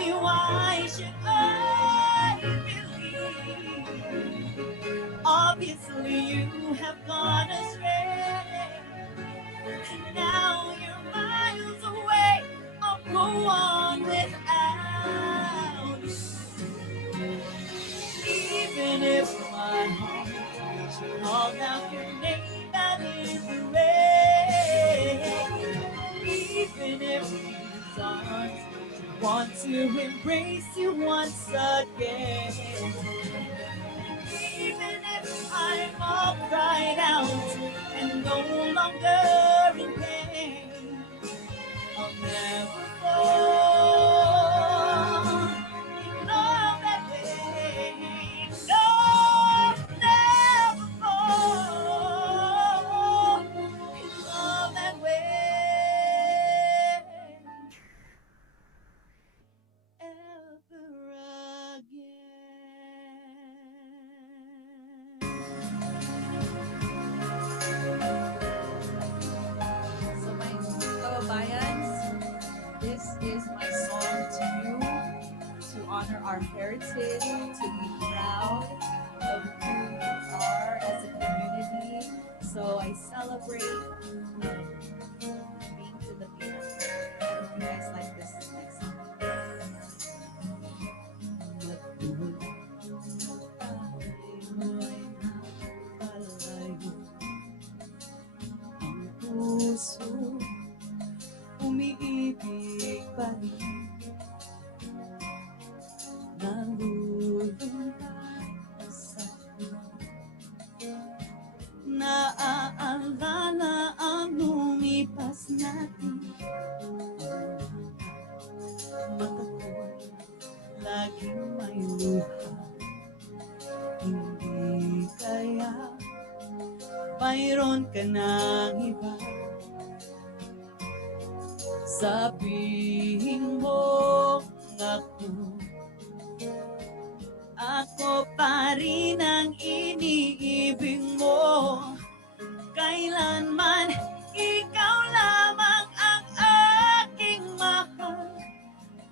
me, why should I believe? Obviously, you have gone astray. And now you're miles away. I'll go on without you. Even if my heart should call out your name out in the rain. Even if these arms want to embrace you once again. Even if I'm all cried out and no longer in pain, I'll never fall in love that way. No, never fall in love that way. Ever again. So my kababayans, this is my song to you, to honor our heritage, to be proud of who we are as a community. So I celebrate being Filipino. I hope you guys like this next song. Ang puso umiibig pa rin, nalulungkot sa naaalala ang lumipas natin. Mata ko'y laging may luha. Hindi kaya mayroon ka ng iba. Sabihin mo ako pa rin ang iniibig mo. Kailanman ikaw lamang ang aking mahal.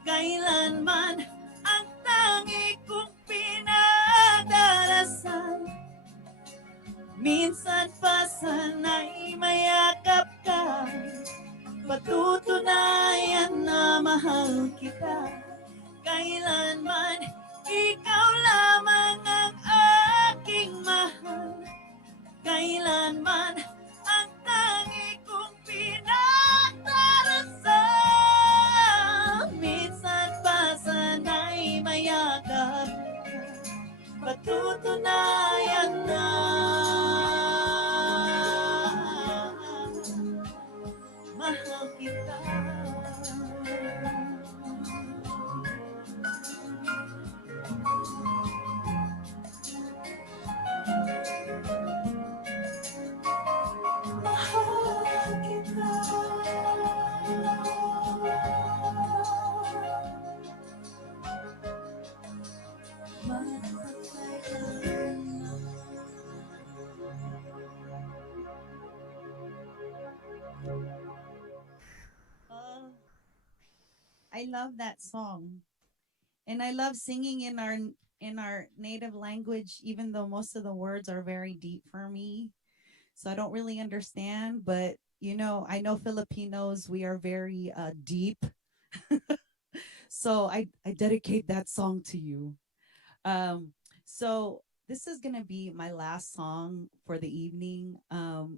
Kailanman ang tangi kong pinagdarasal. Minsan pa sana'y mayakap ka, patutunayan na mahal kita. Kailanman ikaw lamang ang aking mahal. Kailanman ang tangi kong pinagdarasal. Minsan pa sana'y mayakap ka, patutunayan na mahal kita. Mahal kita. I love that song. And I love singing in our native language, even though most of the words are very deep for me. So I don't really understand, but you know, I know Filipinos, we are very deep. So I dedicate that song to you. So this is gonna be my last song for the evening.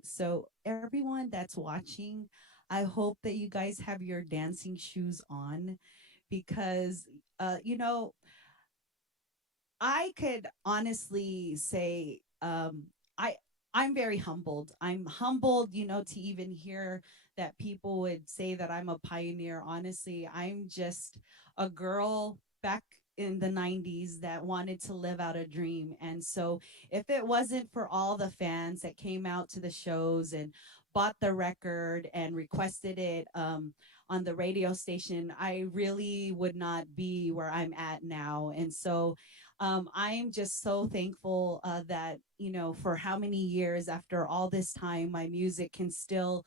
So everyone that's watching, I hope that you guys have your dancing shoes on because you know, I could honestly say I I'm very humbled. I'm humbled, you know, to even hear that people would say that I'm a pioneer. Honestly, I'm just a girl back in the 90s that wanted to live out a dream. And so if it wasn't for all the fans that came out to the shows and bought the record and requested it on the radio station, I really would not be where I'm at now. And so I'm just so thankful that, you know, for how many years after all this time, my music can still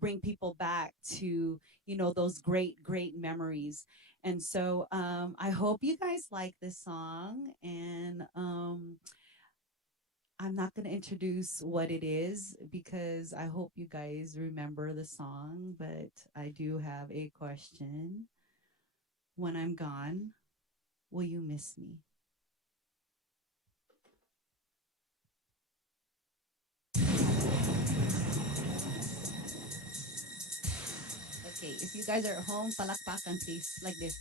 bring people back to, those great memories. And so I hope you guys like this song. And I'm not going to introduce what it is because I hope you guys remember the song, but I do have a question. When I'm gone, will you miss me? Okay, if you guys are at home, palakpakan please, like this.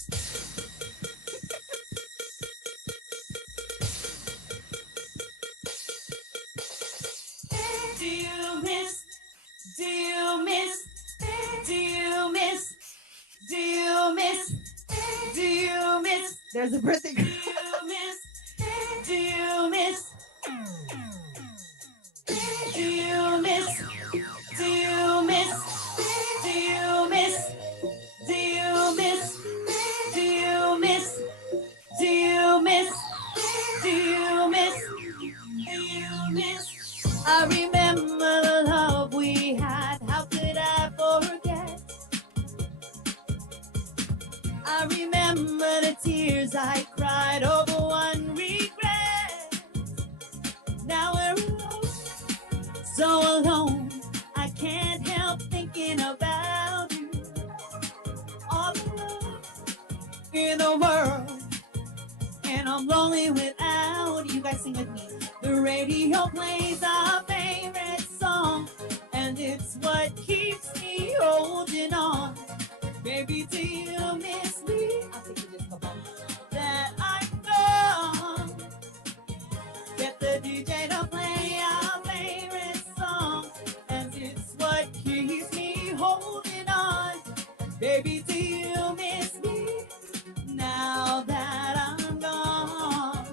Do you miss? Do you miss? Do you miss? Do you miss? Do you miss? There's a birthday girl. Do you miss? Do you miss? Do you miss? Do you miss? Do you miss? Do you miss? Do you miss? Do you miss? Do you miss? Do you miss? I remember the love we had. How could I forget? I remember the tears I cried over one regret. Now we're alone, so alone. I can't help thinking about you. All the love in the world, and I'm lonely without you. Guys sing with me. The radio plays our favorite song, and it's what keeps me holding on. Baby, do you miss me? I'll take you just that I'm gone. Get the DJ to play our favorite song, and it's what keeps me holding on. Baby, do you miss me now that I'm gone?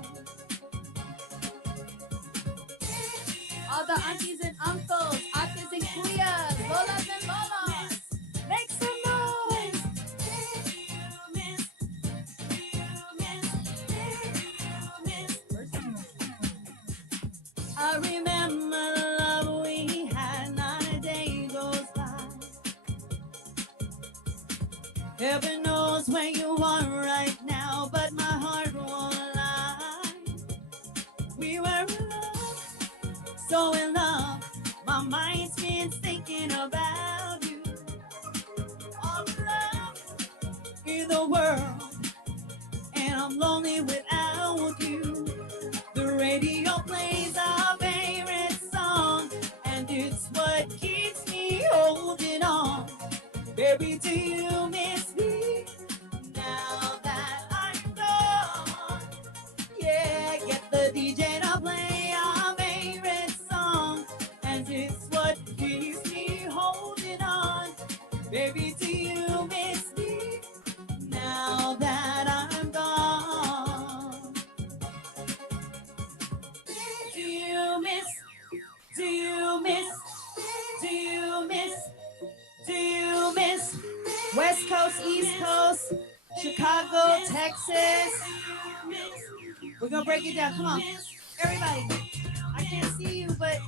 All the aunties and uncles, aunties and kuyas, lolas and lolas, make some noise. I remember the love we had, not a day goes by. Heaven knows where you are right now, but my heart won't lie. We were in love, so in love, my mind's been thinking about you. All the love in the world, and I'm lonely without you. The radio plays our favorite song, and it's what keeps me holding on. Baby, do you miss me now that I'm gone? Yeah, get the DJ to play our favorite song, and it's what keeps me holding on. Baby, do you miss me now that I'm gone? Do you miss? Do you miss? Do you miss? Do you miss? West Coast, East Coast, Chicago, Texas. We're gonna break it down. Come on, everybody. I can't see you, but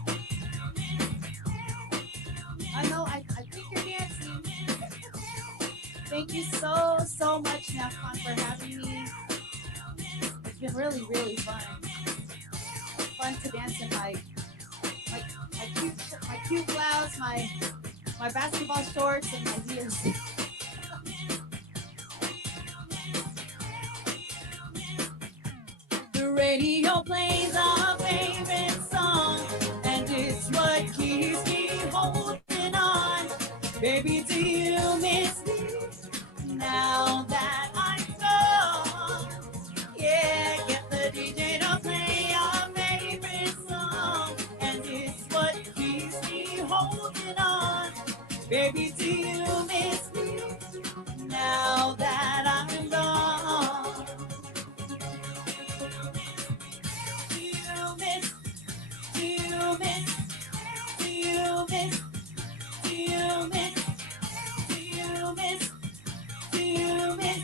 I know. I think you're dancing. Thank you so much, NAFCON, for having me. It's been really fun. Fun to dance in my cute blouse, my basketball shorts, and my heels. The radio plays our favorite song, and it's what keeps me holding on. Baby, do you miss me now that I'm gone? Yeah, get the DJ to play our favorite song, and it's what keeps me holding on. Baby, do you miss me now that I'm gone? Do you miss? Do you miss? Do you miss? Do you miss? Do you miss? Do you miss?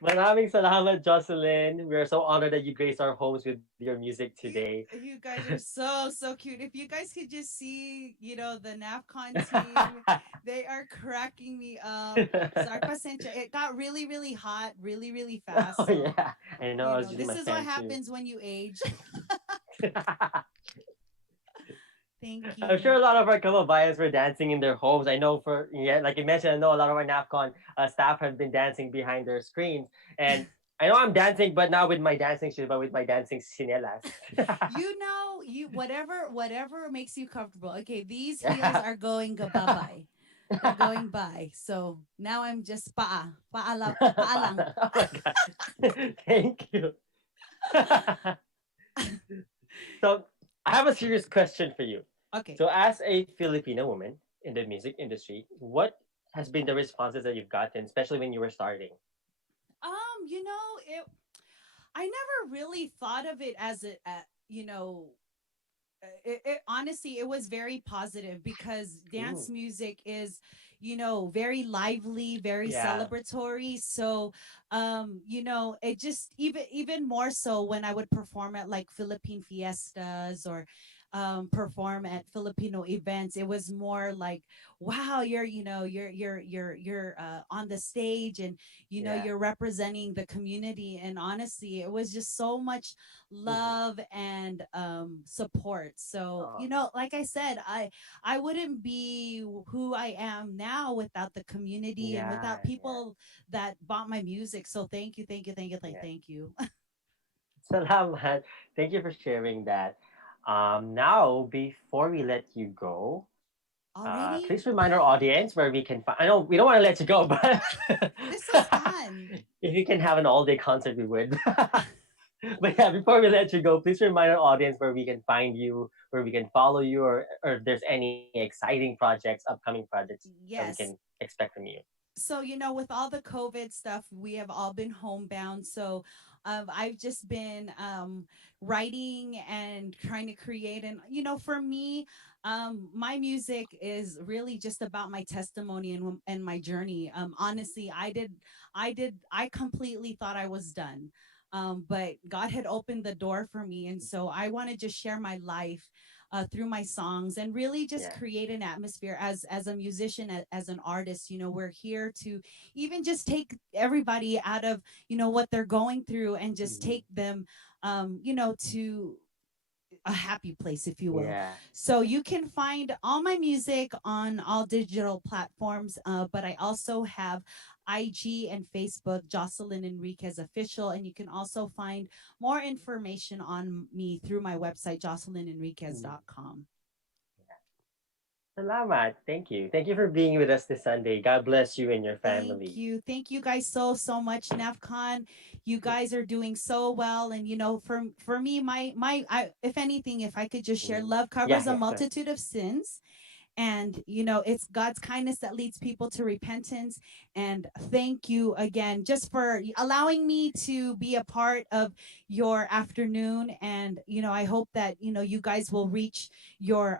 Maraming salamat, Jocelyn. We are so honored that you graced our homes with your music You, today. you guys are so cute. If you guys could just see, the NAFCON team, they are cracking me up. Sorry, pasensya. It got really hot, really fast. Oh So, yeah, I know. I was using this my is what fan too. happens when you age. Thank I'm sure you. a lot of our kababayans were dancing in their homes. I know for yeah, like you mentioned, I know a lot of our NAFCON staff have been dancing behind their screens, and I know I'm dancing, but not with my dancing shoes, but with my dancing chinelas. You whatever makes you comfortable. Okay, these heels Yeah. are going bye bye. They're going by. So now I'm just paalang. Oh my god! Thank you. So I have a serious question for you. Okay. So, as a Filipino woman in the music industry, what has been the responses that you've gotten, especially when you were starting? It I never really thought of it as honestly, it was very positive because dance Ooh, music is, very lively, very yeah, celebratory. So, it just even more so when I would perform at like Philippine fiestas or perform at Filipino events, it was more like, wow, you're on the stage and yeah. you're representing the community. And honestly, it was just so much Mm-hmm. love and support. So, Oh, like I said, I wouldn't be who I am now without the community and without yeah, yeah, people that bought my music. So yeah. thank you. Salamat. Thank you for sharing that. Now, before we let you go, Already? please remind our audience where we can find. I know we don't want to let you go, but This was fun. if you can have an all-day concert, we would. But yeah, before we let you go, please remind our audience where we can find you, where we can follow you, or if there's any exciting projects, upcoming projects that we can Yes. expect from you. So with all the COVID stuff, we have all been homebound. So I've just been writing and trying to create. And for me, my music is really just about my testimony and my journey. Honestly, I completely thought I was done. But God had opened the door for me, and so I want to just share my life through my songs and really just Yeah. create an atmosphere as a musician, as an artist. We're here to even just take everybody out of what they're going through and just Mhm. take them to a happy place, if you will. Yeah. So you can find all my music on all digital platforms, but I also have IG and Facebook, Jocelyn Enriquez Official, and you can also find more information on me through my website, Mhm. jocelynenriquez.com. Salamat. Thank you. Thank you for being with us this Sunday. God bless you and your Thank family. you. Thank you guys so much. NAFCON, you guys are doing so well. And for me, if anything, if I could just share, Mhm. love Yeah, covers a yeah, sure. multitude of sins. And it's God's kindness that leads people to repentance. And thank you again just for allowing me to be a part of your afternoon. And I hope that you guys will reach your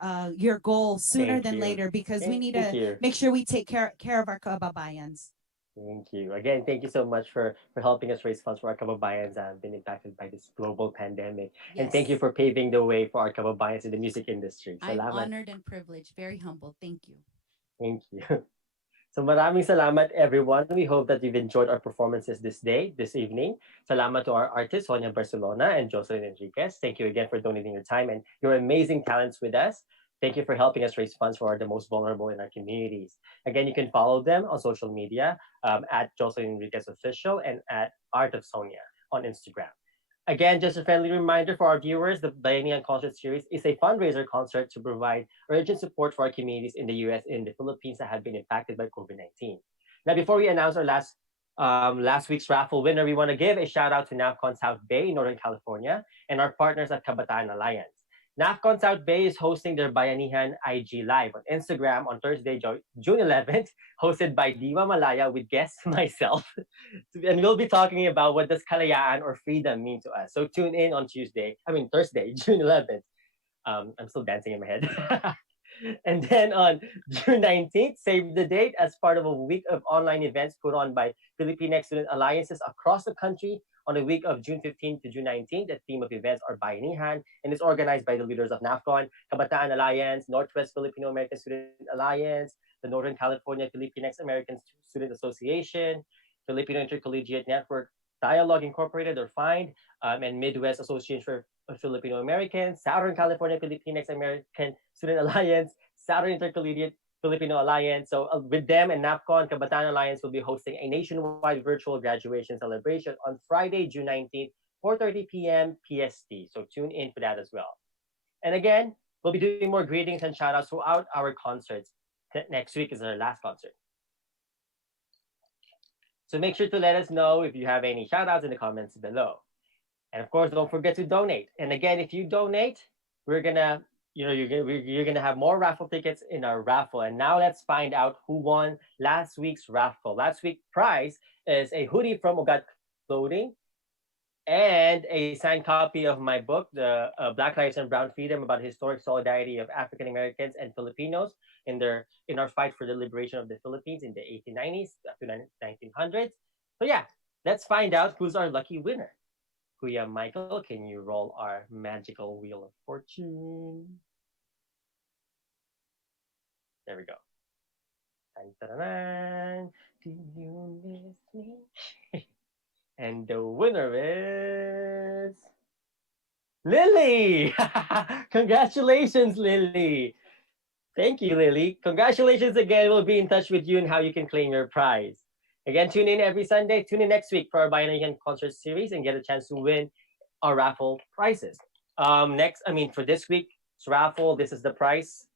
goal sooner Thank than you. later, because we need Thank to you. make sure we take care of our kababayans. Thank you. Again, thank you so much for helping us raise funds for our kababayans that have been impacted by this global pandemic. And thank you Yes, for paving the way for our kababayans in the music industry. I'm Salamat. honored and privileged, very humble. Thank you. Thank you. So maraming salamat everyone. We hope that you've enjoyed our performances this day, this evening. Salamat to our artists, Sonia Barcelona and Jocelyn Enriquez. Thank you again for donating your time and your amazing talents with us. Thank you for helping us raise funds for the most vulnerable in our communities. Again, you can follow them on social media at Jocelyn Enriquez Official and at Art of Sonia on Instagram. Again, just a friendly reminder for our viewers, the Bayanihan Concert Series is a fundraiser concert to provide urgent support for our communities in the US and the Philippines that have been impacted by COVID-19. Now, before we announce our last week's raffle winner, we want to give a shout out to NAFCON South Bay, Northern California, and our partners at Kabataan Alliance. NAFCON South Bay is hosting their Bayanihan IG Live on Instagram on Thursday, June 11th, hosted by Diva Malaya with guest myself. And we'll be talking about what does kalayaan or freedom mean to us. So tune in on Thursday, June 11th. I'm still dancing in my head. And then on June 19th, save the date as part of a week of online events put on by Filipinx student alliances across the country on the week of June 15th to June 19th. The theme of events are Bayanihan, and it's organized by the leaders of NAFCON, Kabataan Alliance, Northwest Filipino-American Student Alliance, the Northern California Filipinx American Student Association, Filipino Intercollegiate Network, Dialogue Incorporated or FIND, and Midwest Association for Filipino Americans, Southern California Filipinx American Student Alliance, Southern Intercollegiate Filipino Alliance. So with them and NAPCON, Kabataan Alliance will be hosting a nationwide virtual graduation celebration on Friday, June 19th, 4:30 p.m. PST. So tune in for that as well. And again, we'll be doing more greetings and shoutouts throughout our concerts. Next week is our last concert. So make sure to let us know if you have any shoutouts in the comments below. And of course, don't forget to donate. And again, if you donate, we're gonna, you're gonna have more raffle tickets in our raffle. And now let's find out who won last week's raffle. Last week's prize is a hoodie from Ugat Clothing and a signed copy of my book, the Black Lives and Brown Freedom, about historic solidarity of African Americans and Filipinos in our fight for the liberation of the Philippines in the 1890s to 1900s. So yeah, let's find out who's our lucky winner. Kuya Michael, can you roll our magical wheel of fortune? There we go. Dun, do you miss me? And the winner is Lily. Congratulations, Lily. Thank you, Lily. Congratulations again. We'll be in touch with you and how you can claim your prize. Again, tune in every Sunday. Tune in next week for our Bayanihan Concert Series and get a chance to win our raffle prizes. For this week's raffle, this is the prize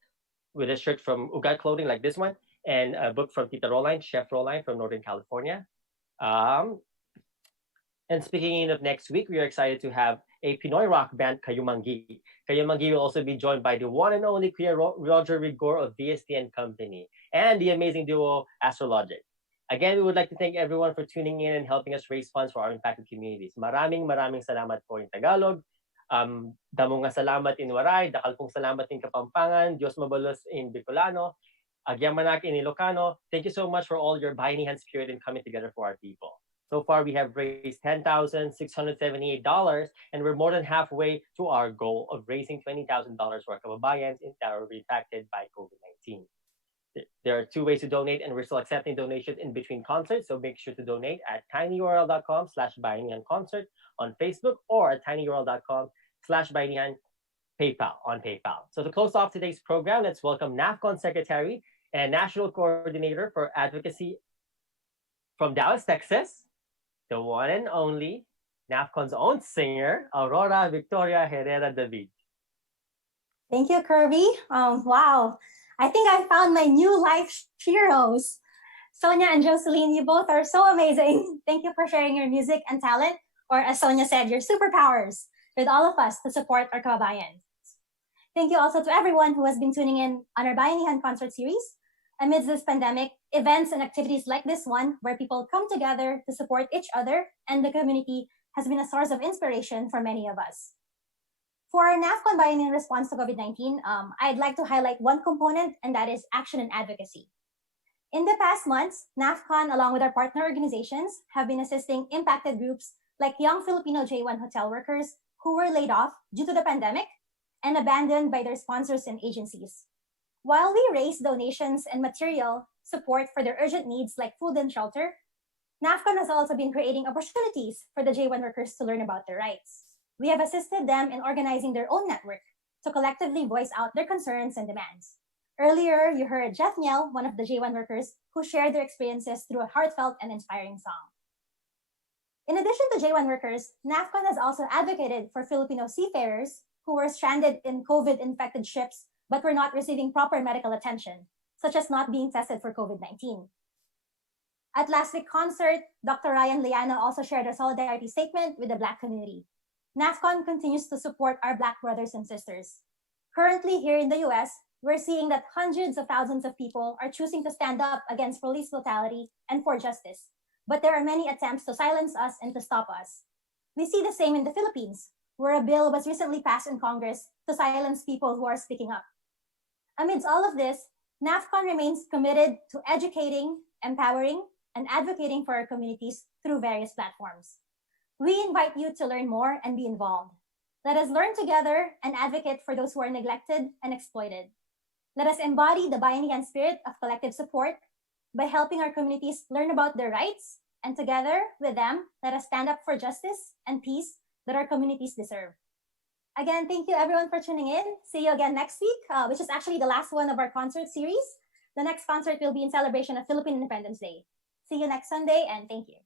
with a shirt from Ugat Clothing like this one and a book from Tita Roline, Chef Roline from Northern California. And speaking of next week, we are excited to have a Pinoy rock band, Kayumangi. Kayumangi will also be joined by the one and only Kuya Roger Rigor of VST and Company and the amazing duo Astrologic. Again, we would like to thank everyone for tuning in and helping us raise funds for our impacted communities. Maraming salamat po in Tagalog. Damo nga salamat in Waray, dakal pong salamat in Kapampangan, Diyos mabalos in Bicolano, Agyamanak in Ilocano. Thank you so much for all your Bayanihan spirit and coming together for our people. So far, we have raised $10,678, and we're more than halfway to our goal of raising $20,000 for our kababayans that are impacted by COVID-19. There are two ways to donate, and we're still accepting donations in between concerts, so make sure to donate at tinyurl.com/bayanihanconcert on Facebook or at tinyurl.com/bayanihan PayPal on PayPal. So to close off today's program, let's welcome NAFCON Secretary and National Coordinator for Advocacy from Dallas, Texas, the one and only NAFCON's own singer, Aurora Victoria Herrera David. Thank you, Kirby. Wow. I think I found my new life heroes. Sonia and Jocelyn, you both are so amazing. Thank you for sharing your music and talent, or as Sonia said, your superpowers, with all of us to support our kababayan. Thank you also to everyone who has been tuning in on our Bayanihan Concert Series. Amidst this pandemic, events and activities like this one, where people come together to support each other and the community, has been a source of inspiration for many of us. For our NAFCON Bayanihan response to COVID-19, I'd like to highlight one component, and that is action and advocacy. In the past months, NAFCON, along with our partner organizations, have been assisting impacted groups like young Filipino J1 hotel workers who were laid off due to the pandemic and abandoned by their sponsors and agencies. While we raise donations and material support for their urgent needs like food and shelter, NAFCON has also been creating opportunities for the J1 workers to learn about their rights. We have assisted them in organizing their own network to collectively voice out their concerns and demands. Earlier, you heard Jethniel, one of the J1 workers, who shared their experiences through a heartfelt and inspiring song. In addition to J1 workers, NAFCON has also advocated for Filipino seafarers who were stranded in COVID-infected ships but were not receiving proper medical attention, such as not being tested for COVID-19. At last week's concert, Dr. Ryan Liana also shared a solidarity statement with the Black community. NAFCON continues to support our Black brothers and sisters. Currently, here in the US, we're seeing that hundreds of thousands of people are choosing to stand up against police brutality and for justice. But there are many attempts to silence us and to stop us. We see the same in the Philippines, where a bill was recently passed in Congress to silence people who are speaking up. Amidst all of this, NAFCON remains committed to educating, empowering, and advocating for our communities through various platforms. We invite you to learn more and be involved. Let us learn together and advocate for those who are neglected and exploited. Let us embody the Bayanihan spirit of collective support by helping our communities learn about their rights, and together with them, let us stand up for justice and peace that our communities deserve. Again, thank you everyone for tuning in. See you again next week, which is actually the last one of our concert series. The next concert will be in celebration of Philippine Independence Day. See you next Sunday, and thank you.